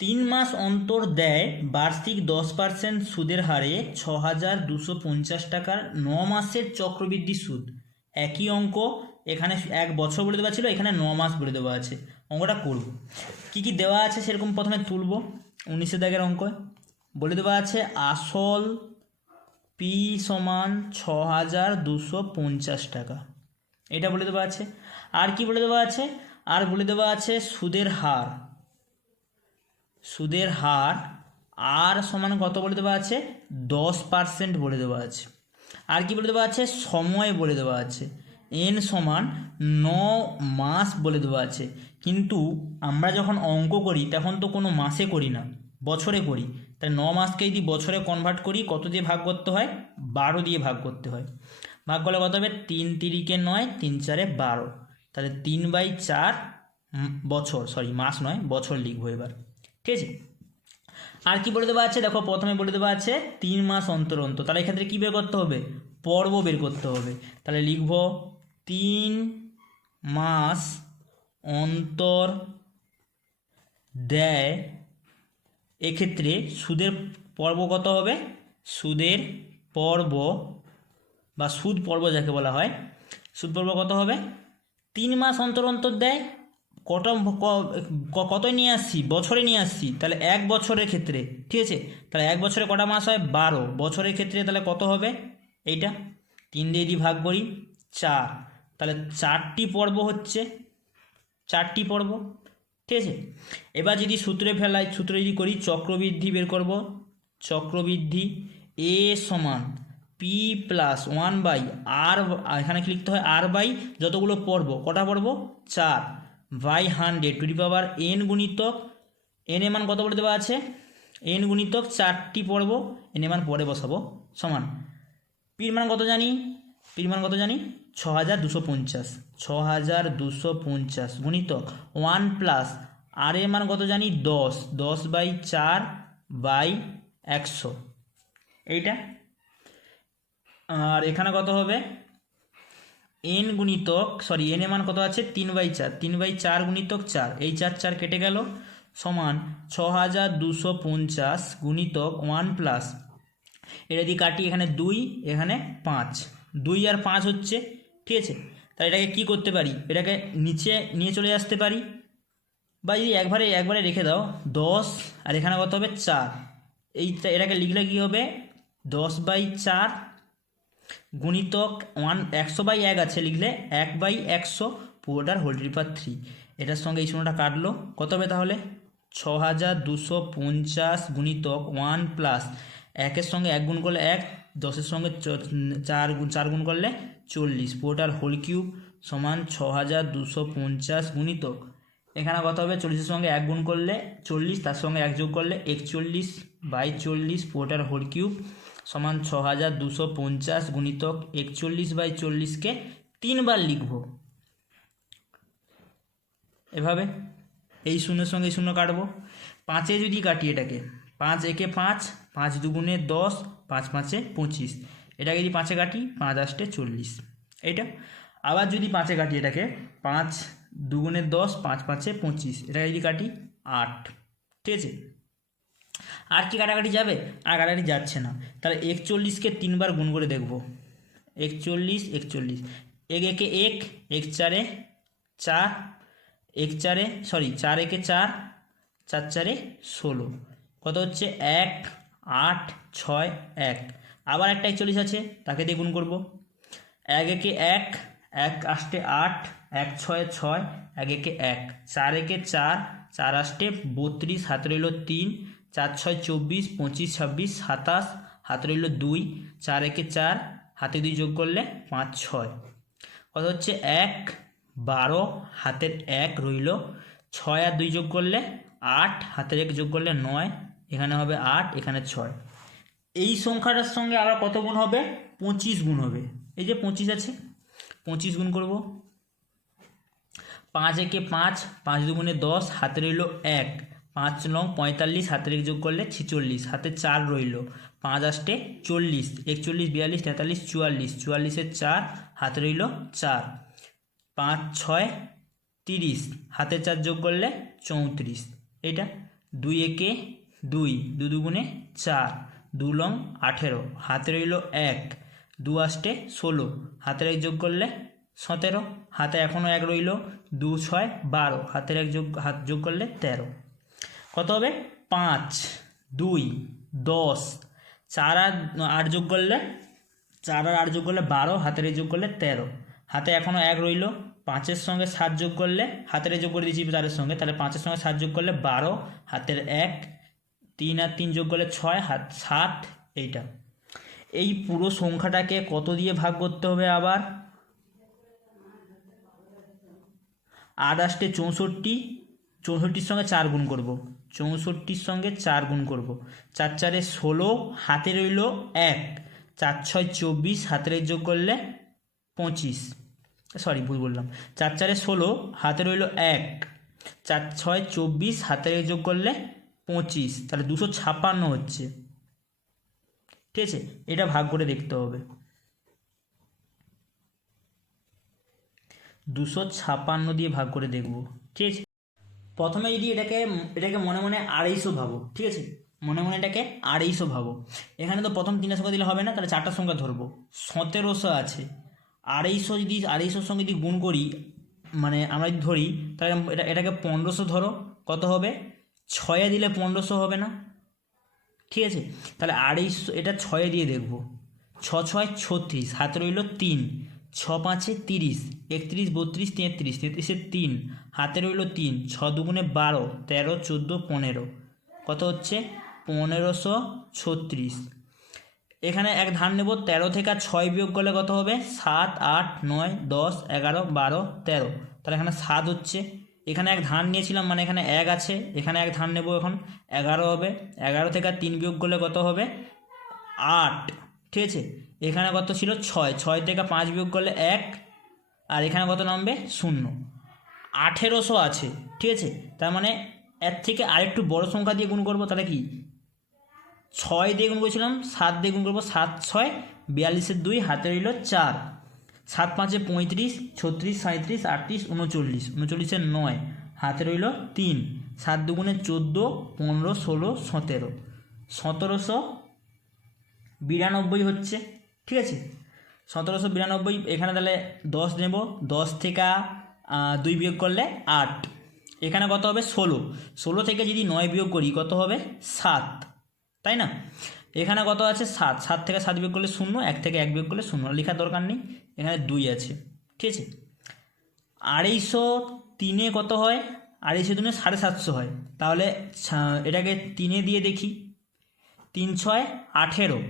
3 মাস অন্তর দেয় বার্ষিক 10% সুদের হারে 6,250 টাকার 9 মাসের চক্রবৃদ্ধি সুদ। একই অঙ্ক, এখানে 1 বছর বলে দেওয়া ছিল, এখানে 9 মাস বলে দেওয়া আছে। অঙ্কটা করব, কি কি দেওয়া আছে সেরকম প্রথমে তুলব। 19-এর দাগের অঙ্ক বলে দেওয়া আছে আসল পি সমান 6,250 টাকা, এটা বলে দেওয়া আছে। আর কি বলে দেওয়া আছে, আর বলে দেওয়া আছে সুদের হার, সুদের হার আর সমান কত বলে দেওয়া আছে 10% বলে দেওয়া আছে। আর কি বলে দেওয়া আছে, সময় বলে দেওয়া আছে, এন সমান 9 মাস বলে দেওয়া আছে। কিন্তু আমরা যখন অঙ্ক করি তখন তো কোনো মাসে করি না, বছরে করি। তাই 9 মাসকে যদি বছরে কনভার্ট করি কত দিয়ে ভাগ করতে হয়, 12 দিয়ে ভাগ করতে হয়। ভাগ করলে কত হবে 3 3 9, 3 4 12, তাহলে 3/4 বছর, সরি মাস নয় বছর লিখবো এবার। ঠিক আছে, আর কি বলে দেওয়া আছে দেখো, প্রথমে বলে দেওয়া আছে 3 মাস অন্তর অন্তর, তাহলে এক্ষেত্রে কী বের করতে হবে, পর্ব বের করতে হবে। তাহলে লিখব 3 মাস অন্তর দেয়, এক্ষেত্রে সুদের পর্ব কত হবে, সুদের পর্ব বা সুদ পর্ব যাকে বলা হয়, সুদ পর্ব কত হবে 3 মাস অন্তর অন্তর দেয়, কতই নিয়ে আসছি, বছরে নিয়ে আসছি, তাহলে 1 বছরের ক্ষেত্রে। ঠিক আছে, তাহলে 1 বছরে কটা মাস হয় 12, বছরের ক্ষেত্রে তাহলে কত হবে, এইটা 3 দিয়ে যদি ভাগ করি 4, তাহলে 4টি পর্ব হচ্ছে, 4টি পর্ব। ঠিক আছে, এবার যদি সূত্রে ফেলাই, সূত্র যদি করি চক্রবৃদ্ধি বের করব, চক্রবৃদ্ধি এ সমান পি প্লাস 1/r, এখানে কি লিখতে হয় r বাই যতগুলো পর্ব, কটা পর্ব 4 by 100 to the power n গুণিতক n এর মান কত বলে দেওয়া আছে, n গুণিতক 4টি পর্ব, n এর মান পরে বসাবো, সমান পির মান কত জানি, পির মান কত জানি 6,250, 6,250 গুণিতক 1 প্লাস আর এর মান কত জানি 10, 10/4/100, এইটা। আর এখানে কত হবে n গুণিতক, সরি n এর মান কত আছে 3/4, 3/4 গুণিতক 4, এই 4 4 কেটে গেল, সমান 6,250 গুণিতক 1 প্লাস, এটা দিয়ে কাটি, এখানে 2, এখানে 5, 2 আর 5 হচ্ছে। ঠিক আছে, তাহলে এটাকে কি করতে পারি, এটাকে নিচে নিয়ে চলে আসতে পারি, বা যদি একবারে রেখে দাও 10, আর এখানে কত হবে 4, এইটা এটাকে লিখলে কি হবে 10/4 গুণিতক 100/1 আছে, লিখলে 1/100 পুরোটার হোল টু দি পাওয়ার 3, এটার সঙ্গে এই শূন্যটা কাটলো, কত হবে তাহলে 6,250 গুণিতক 1 প্লাস 1-এর সঙ্গে 1 গুণ করলে 1, 10-এর সঙ্গে 4 গুণ করলে 40, পুরোটার হোল কিউব সমান 6,250 গুণিতক, এখানে কত হবে 40-এর সঙ্গে 1 গুণ করলে 40, তার সঙ্গে 1 যোগ করলে 41/40, পুরোটার হোল কিউব সমান 6250 গুণিতক 41/40কে 3 বার লিখব। এভাবে এই শূন্যের সঙ্গে এই শূন্য কাটবো। 5-এ যদি কাটি এটাকে, 5 একে 5, 5 দুগুণে 10, 5 5-এ 25, এটাকে যদি 5-এ কাটি 5 8-এ 40, এইটা। আবার যদি 5-এ কাটি এটাকে, 5 দুগুণে 10, 5 5-এ 25, এটাকে যদি কাটি 8, ঠিক আছে। আর কি কাটাকাটি যাবে? আর কাটাকাটি যাচ্ছে না। তাহলে 41কে 3 বার গুণ করে দেখব। 41 41, এক একে 1, 1 4-এ 4, 1 4-এ 4 একে 4, 4 4-এ 16, কত হচ্ছে 1 8 6 1। আবার একটা 41 আছে, তাকে দিয়ে গুণ করব। 1 একে 1, 1 8-এ 8, 1 6 6, 1 একে 1, 4 একে 4, 4 8-এ 32, হাতে রইল 3, 4 6 24, 25 26 27, হাতে রইল 2, 4 একে 4, হাতে 2 যোগ করলে 5 6, কত হচ্ছে 1 12, হাতের 1 রইল, 6 আর 2 যোগ করলে 8, হাতের 1 যোগ করলে 9, এখানে হবে 8, এখানে 6। এই সংখ্যাটার সঙ্গে আবার কত গুণ হবে? 25 গুণ হবে। এই যে 25 আছে, 25 গুণ করব। 5 একে 5, 5 দুগুণে 10, হাতে রইল 1, 5 9 45, হাতের 1 যোগ করলে 46, হাতে 4 রইল, 5 8-এ 40, 41 42 43 44, 44-এ 4, হাতে রইল 4, 5 6 30, হাতে 4 যোগ করলে 34, এটা। 2 একে 2, 2 দুগুণে 4, 2 লং 18, হাতে রইল 1, 2 8-এ 16, হাতের 1 যোগ করলে 17, হাতে এখনও 1 রইল, 2 6 12, হাতের 1 যোগ করলে 13, কত হবে? 5 2 10, 4 আর 8 যোগ করলে 4 আর 8 যোগ করলে 12, হাতের 1 যোগ করলে 13, হাতে এখনও 1 রইল, 5-এর সঙ্গে 7 যোগ করলে, হাতের যোগ করে দিয়েছি 4-এর সঙ্গে, তাহলে 5-এর সঙ্গে 7 যোগ করলে 12, হাতের 1, 3 আর 3 যোগ করলে 6, হাত 7, এইটা। এই পুরো সংখ্যাটাকে কত দিয়ে ভাগ করতে হবে? আবার 8 8-এ 64, 64-র সঙ্গে 4 গুণ করব, 64-র সঙ্গে 4 গুণ করব, 4 4-এ 16, হাতে রইল 1, 4 6 24, হাতের যোগ করলে 25, ভুল বললাম, 4 4-এ 16, হাতে রইল 1, 4 6 24, হাতের যোগ করলে 25, তাহলে 256 হচ্ছে, ঠিক আছে। এটা ভাগ করে দেখতে হবে। 256 দিয়ে ভাগ করে দেখব, ঠিক আছে। প্রথমে যদি এটাকে মনে মনে 250 ভাবো, ঠিক আছে, মনে মনে এটাকে 250 ভাবো। এখানে তো প্রথম 3টা সংখ্যা দিলে হবে না, তাহলে 4টা সংখ্যা ধরবো। 1700 আছে, 250-র সঙ্গে যদি গুণ করি, মানে আমরা যদি ধরি, তাহলে এটাকে 1500 ধরো, কত হবে? 6-এ দিলে 1500 হবে না, ঠিক আছে। তাহলে 250, এটা 6-এ দিয়ে দেখব। 6 6 36, হাতে রইল 3, 6 5-এ 30, 31 32 33, 33-এ 3, হাতে রইল 3, 6 দুগুণে 12, 13 14 15, কত হচ্ছে? 1536। এখানে এক ধার নেব, 13 থেকে 6 বিয়োগ করলে কত হবে? 7 8 9 10 11 12 13, তাহলে এখানে 7 হচ্ছে। এখানে এক ধার নিয়েছিলাম, মানে এখানে 1 আছে, এখানে এক ধার নেব, এখন 11 হবে। 11 থেকে 3 বিয়োগ করলে কত হবে? 8, ঠিক আছে। এখানে কত ছিল? 6, 6 থেকে 5 বিয়োগ করলে 1, আর এখানে কত নামবে? 0। 1800 আছে, ঠিক আছে। তার মানে এর থেকে আরেকটু বড় সংখ্যা দিয়ে গুণ করবো, তাহলে কি 6 দিয়ে গুণ করেছিলাম, 7 দিয়ে গুণ করবো, 7 6 42-এর 2, হাতে রইল 4, 7 5-এ 35 36 37 38 39, 39-এর 9, হাতে রইল 3, 7 দুগুণে 14 15 16 17, 1792 হচ্ছে, ঠিক আছে। 1792। এখানে তাহলে 10 নেব, 10 থেকে 2 বিয়োগ করলে 8, এখানে কত হবে? 16, 16 থেকে যদি 9 বিয়োগ করি কত হবে? 7, তাই না। এখানে কত আছে? 7, 7 থেকে 7 বিয়োগ করলে 0, 1 থেকে 1 বিয়োগ করলে 0, লেখার দরকার নেই। এখানে 2 আছে, ঠিক আছে। 250 কত হয়? 250 দুনে 750 হয়, তাহলে এটাকে 3 দিয়ে দেখি। 3 6 18,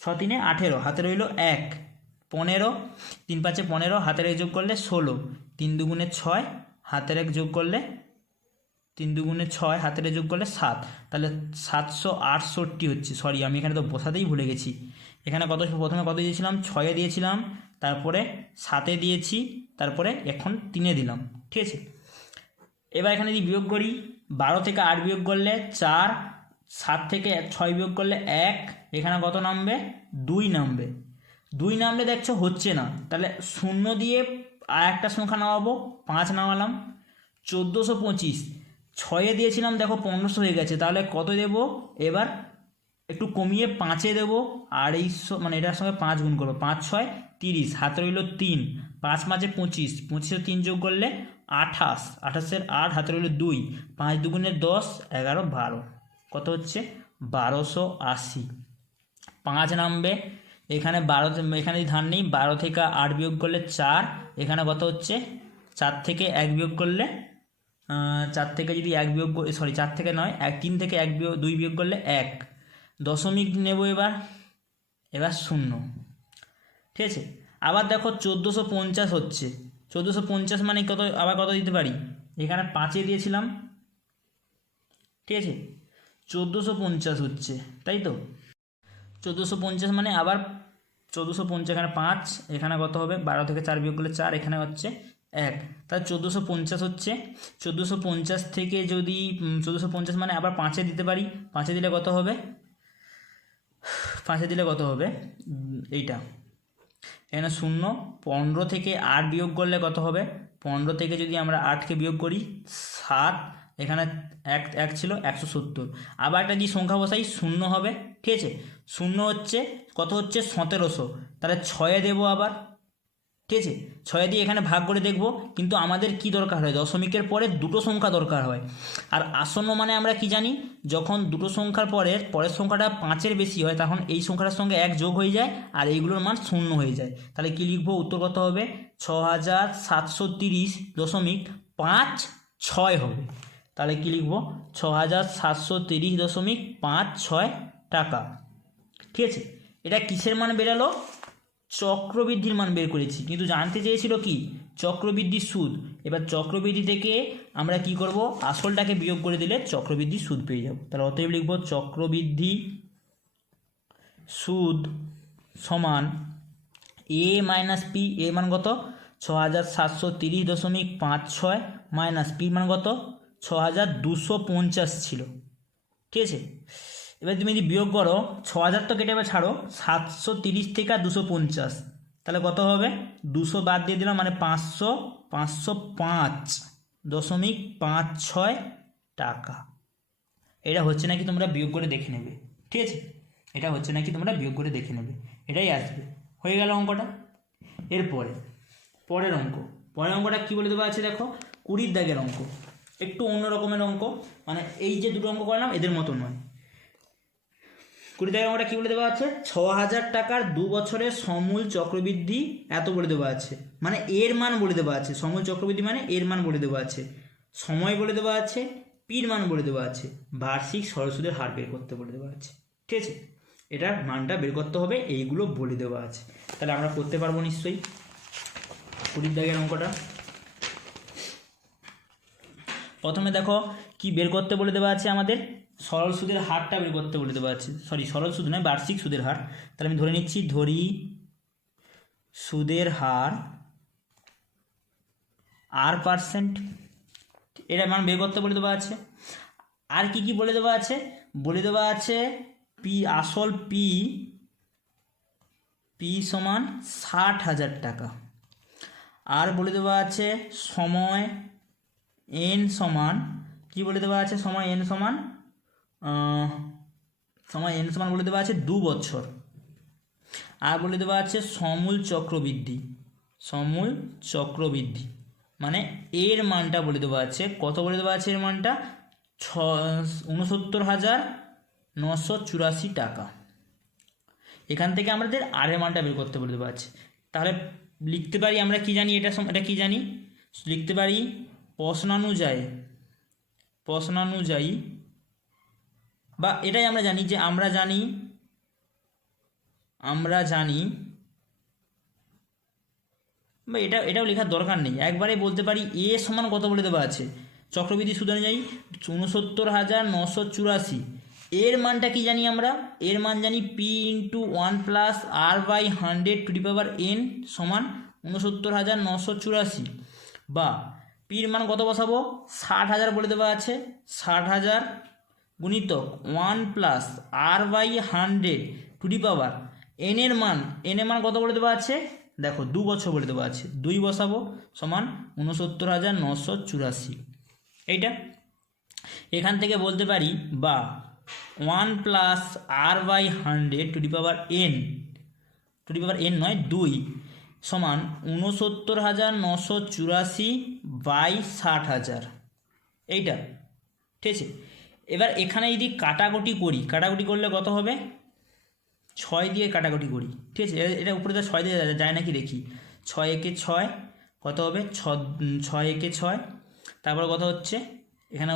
6 3 18, হাতে রইল 1, 15, 3 5 15, হাতের 1 যোগ করলে 16, 3 দুগুণে 6, হাতের 1 যোগ করলে 3 দুগুণে 6, হাতের যোগ করলে 7, তাহলে 768 হচ্ছে। সরি, আমি এখানে তো বসাতেই ভুলে গেছি। এখানে প্রথমে কত দিয়েছিলাম? 6-এ দিয়েছিলাম, তারপরে 7-এ দিয়েছি, তারপরে এখন 3-এ দিলাম। ঠিক আছে, এবার এখানে যদি বিয়োগ করি, 12 থেকে 8 বিয়োগ করলে 4, 7 থেকে 6 বিয়োগ করলে 1, এখানে কত নামবে? 2 নামবে। 2 নামলে দেখছো হচ্ছে না, তাহলে 0 দিয়ে আর একটা সংখ্যা নামাবো, 5 নামালাম। 1425, 6-এ দিয়েছিলাম, দেখো 1500 হয়ে গেছে, তাহলে কত দেব? এবার একটু কমিয়ে 5-এ দেবো, 250, মানে এটার সঙ্গে 5 গুণ করবো, 5 6 30, হাতে রইল 3, 5 5 25, 25 3 যোগ করলে 28, 28-এর 8, হাতে রইল 2, 5 দুগুণে 10, 11 12, কত হচ্ছে? 1280। 5 নামবে, এখানে 12, এখানে ধার নেই, 12 থেকে 8 বিয়োগ করলে 4, এখানে কত হচ্ছে? 4 থেকে 1 বিয়োগ করলে 4 থেকে যদি 1 বিয়োগ, সরি 4 থেকে নয়, 3 থেকে 1 বিয়োগ 2 বিয়োগ করলে 1, দশমিক নেব এবার 0। ঠিক আছে, আবার দেখো 1450 হচ্ছে। 1450 মানে কত? আবার কত দিতে পারি? এখানে 5-এ দিয়েছিলাম, ঠিক আছে, 1450 হচ্ছে, তাই তো? 1450 মানে আবার 1450, এখানে 5, এখানে কত হবে? 12 থেকে 4 বিয়োগ করলে 4, এখানে হচ্ছে 1, তাহলে 1450 হচ্ছে। 1450 থেকে যদি 1450 মানে আবার 5-এ দিতে পারি, 5-এ দিলে কত হবে? 5-এ দিলে কত হবে? এইটা, এখানে 0, 15 থেকে 8 বিয়োগ করলে কত হবে? 15 থেকে যদি আমরা 8কে বিয়োগ করি 7, এখানে 1 ছিল, 170, আবার একটা যদি সংখ্যা বসাই 0 হবে। ঠিক আছে, 0 হচ্ছে কত? হচ্ছে 1700, তাহলে 6-এ দেবো আবার। ঠিক আছে, 6 দিয়ে এখানে ভাগ করে দেখব, কিন্তু আমাদের কি দরকার হয়? দশমিকের পরে দুটো সংখ্যা দরকার হয়। আর আসন্ন মানে আমরা কি জানি? যখন দুটো সংখ্যার পরের সংখ্যাটা 5-এর বেশি হয়, তখন এই সংখ্যাটার সঙ্গে 1 যোগ হয়ে যায় আর এইগুলোর মান 0 হয়ে যায়। তাহলে কি লিখবো? উত্তর কত হবে? 6730.56 হবে। তাহলে কি লিখবো? 6730.56 টাকা। ঠিক আছে, এটা কিসের মান বেরালো? চক্রবৃদ্ধির মান বের করেছি, কিন্তু জানতে চেয়েছিল কি? চক্রবৃদ্ধির সুদ। এবার চক্রবৃদ্ধি থেকে আমরা কি করব? আসলটাকে বিয়োগ করে দিলে চক্রবৃদ্ধির সুদ পেয়ে যাব। তাহলে অতএব লিখব চক্রবৃদ্ধি সুদ সমান এ মাইনাস পি। এ মান কত? 6730.56 মাইনাস পি মান কত? 6250 ছিল। ঠিক আছে, এবার তুমি যদি বিয়োগ করো, 6000 তো কেটে এবার ছাড়ো, 730 থেকে 250, তাহলে কত হবে? 200 বাদ দিয়ে দিলাম, মানে 505.56 টাকা। এটা হচ্ছে নাকি তোমরা বিয়োগ করে দেখে নেবে। ঠিক আছে, এটা হচ্ছে নাকি তোমরা বিয়োগ করে দেখে নেবে, এটাই আসবে। হয়ে গেল অঙ্কটা। এরপরে পরের অঙ্কটা কী বলে দেওয়া আছে দেখো, 20 দাগের অঙ্ক, একটু অন্য রকমের অঙ্ক, মানে এই যে দুটো অঙ্ক করলাম এদের মতো নয়। 20 দাগের অঙ্কটা কী বলে দেওয়া আছে? 6000 টাকার 2 বছরের সমূল চক্রবৃদ্ধি এত বলে দেওয়া আছে, মানে এর মান বলে দেওয়া আছে। সমূল চক্রবৃদ্ধি মানে এর মান বলে দেওয়া আছে, সময় বলে দেওয়া আছে, পির মান বলে দেওয়া আছে, বার্ষিক সরল সুদের হার বের করতে বলে দেওয়া আছে। ঠিক আছে, এটার মানটা বের করতে হবে, এইগুলো বলে দেওয়া আছে। তাহলে আমরা করতে পারবো নিশ্চয়ই। 20 দাগের অঙ্কটা প্রথমে দেখো কি বের করতে বলে দেওয়া আছে আমাদের? সরল সুদের হারটা বের করতে বলে দেওয়া আছে। সরি, সরল সুদ নয়, বার্ষিক সুদের হার। তাহলে আমি ধরে নিচ্ছি, ধরি সুদের হার R%, এটা মান বের করতে বলে দেওয়া আছে। আর কি কি বলে দেওয়া আছে? বলে দেওয়া আছে পি, আসল পি সমান 60,000 টাকা। আর বলে দেওয়া আছে সময় এন সমান, কি বলে দেওয়া আছে? সময় এন সমান বলে দেওয়া আছে 2 বছর। আর বলে দেওয়া আছে সমূল চক্রবৃদ্ধি মানে এর মানটা বলে দেওয়া আছে। কত বলে দেওয়া আছে এর মানটা? 69,984 টাকা। এখান থেকে আমাদের আর এর মানটা বের করতে বলে দেওয়া আছে। তাহলে লিখতে পারি আমরা কি জানি? এটা কি জানি? লিখতে পারি প্রশ্নানুযায়ী, বা এটাই আমরা জানি যে আমরা জানি, বা এটাও লেখার দরকার নেই, একবারে বলতে পারি এ সমান কত বলে দেওয়া আছে? চক্রবৃদ্ধি সুদ অনুযায়ী 69,984। এর মানটা কি জানি আমরা? এর মান জানি পি ইন্টু 1+r/100 সমান 69,984, বা পির মান কত বসাবো? 60,000 বলে দেওয়া আছে। 60,000 গুণিতক 1+r/100 n এর মান কত বলে দেওয়া আছে? দেখো 2 বছর বলে দেওয়া আছে, 2 বসাবো সমান 69,984। এইটা এখান থেকে বলতে পারি, বা 1+r/100 নয় 2 সমান 69,984/60,000। এইটা ঠিক আছে। এবার এখানে যদি কাটাকুটি করলে কত হবে? 6 দিয়ে কাটাকুটি করি, ঠিক আছে। এটা উপরে তো 6 দিয়ে যায় নাকি দেখি। 6 একে 6 কত হবে? 6 একে 6, তারপর কত হচ্ছে? এখানে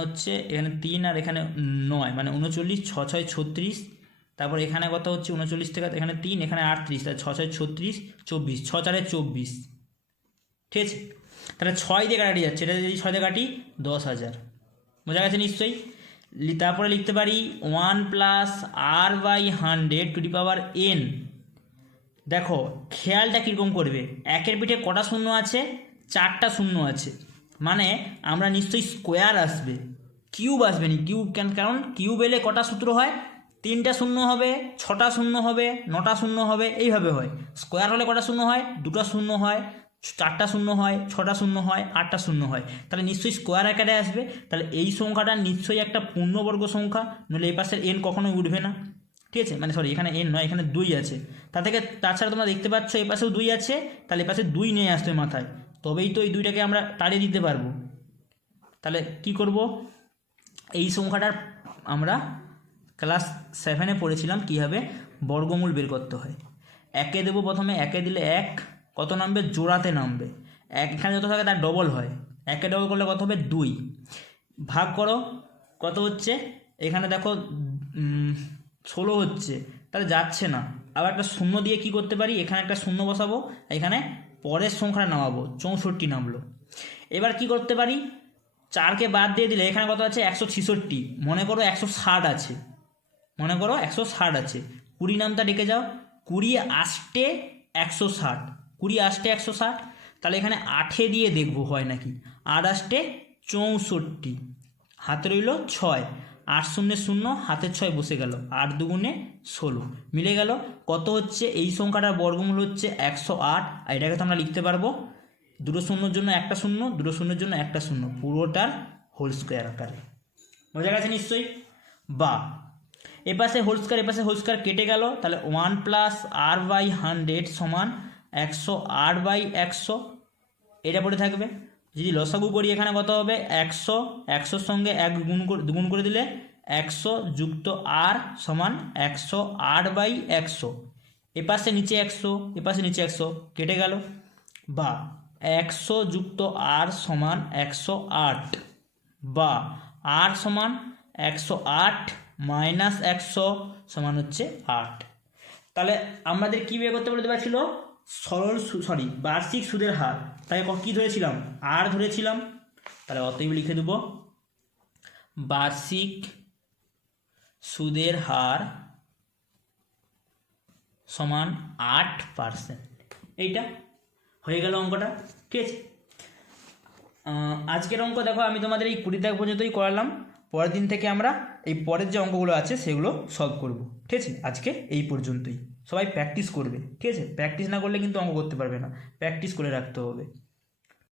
3 আর এখানে 9, মানে 39, 6 6 36, তারপর এখানে কত হচ্ছে? 39 থেকে এখানে 3, এখানে 38, তাহলে 6 6 36, 24, 6 4 24, ঠিক আছে। তাহলে 6 দিয়ে কাটাটি যাচ্ছে, এটা যদি 6 দিয়ে কাটি 10,000, বোঝা গেছে নিশ্চয়ই। তারপরে লিখতে পারি 1+r/100n। দেখো খেয়ালটা কীরকম করবে, একের পিঠে কটা শূন্য আছে? 4টা শূন্য আছে, মানে আমরা নিশ্চয়ই স্কোয়ার আসবে, কিউব আসবে না। কারণ কিউব এলে কটা সূত্র হয়? 3টা শূন্য হবে, 6টা শূন্য হবে, 9টা শূন্য হবে, এইভাবে হয়। স্কোয়ার হলে কটা শূন্য হয়? 2টা শূন্য হয়, 4টা শূন্য হয়, 6টা শূন্য হয়, 8টা শূন্য হয়, তাহলে নিশ্চয়ই স্কোয়ার আকারে আসবে। তাহলে এই সংখ্যাটা নিশ্চয়ই একটা পূর্ণবর্গ সংখ্যা, নইলে এই পাশের n কখনোই উঠবে না, ঠিক আছে। মানে সরি, এখানে n নয়, এখানে 2 আছে। তাছাড়া তোমরা দেখতে পাচ্ছ এই পাশেও 2 আছে, তাহলে এই পাশে 2 নিয়ে আসতে মাথায়, তবেই তো এই 2টাকে আমরা তাড়িয়ে দিতে পারবো। তাহলে কি করব? এই সংখ্যাটার আমরা ক্লাস 7-এ পড়েছিলাম কীভাবে বর্গমূল বের করতে হয়। একে দেবো প্রথমে, একে দিলে 1 কত নামবে? জোড়াতে নামবে। এখানে যত থাকে তার ডবল হয়, একে ডবল করলে কত হবে? 2। ভাগ করো, কত হচ্ছে? এখানে দেখো 16 হচ্ছে, তাহলে যাচ্ছে না। আবার একটা শূন্য দিয়ে কি করতে পারি? এখানে একটা শূন্য বসাবো, এখানে পরের সংখ্যাটা নামাবো, 64 নামলো। এবার কি করতে পারি? 4কে বাদ দিয়ে দিলে এখানে কত আছে? 166। মনে করো 160 আছে, 20 নামটা ডেকে যাও, 20 আষ্টে 160, 20 আষ্টে 160, তাহলে এখানে 8 দিয়ে দেখবো হয় নাকি। 8 আষ্টে 64, হাতে রইল 6, 8 শূন্য 0, হাতের 6 বসে গেল, 8 দুগুণে 16 মিলে গেল। কত হচ্ছে? এই সংখ্যাটার বর্গমূল হচ্ছে 108। আর এটাকে তো আমরা লিখতে পারবো 2 শূন্যর জন্য একটা শূন্য, 2 শূন্যের জন্য একটা শূন্য, পুরোটার হোল স্কোয়ার আকারে, বোঝা গেছে নিশ্চয়ই। বা এপাশে হোল স্কোয়ার কেটে গেল, তাহলে 1+r/100 সমান 108/100, এটা পড়ে থাকবে। যদি লসাগু করি এখানে কত হবে? 100, 100-র সঙ্গে 1 গুণ করে দিলে 100 যুক্ত r সমান 108/100। এপাশে নিচে 100, এপাশে নিচে 100, কেটে গেল। বা 100 যুক্ত r সমান 108, বা r সমান 108 মাইনাস 100 সমান হচ্ছে 8। তাহলে আমাদের কী বের করতে বলে দেওয়া ছিল? বার্ষিক সুদের হার। তাই কী ধরেছিলাম? আর ধরেছিলাম। তাহলে অতএব লিখে দেব বার্ষিক সুদের হার সমান 8%। এইটা হয়ে গেল অঙ্কটা, ঠিক আছে। আজকের অঙ্ক দেখো আমি তোমাদের এই 20 দাগ পর্যন্তই করালাম। পরের দিন থেকে আমরা এই পরের যে অঙ্কগুলো আছে সেগুলো সলভ করব, ঠিক আছে। আজকে এই পর্যন্তই, সবাই প্র্যাকটিস করবে, ঠিক আছে। প্র্যাকটিস না করলে কিন্তু অঙ্ক করতে পারবে না, প্র্যাকটিস করে রাখতে হবে।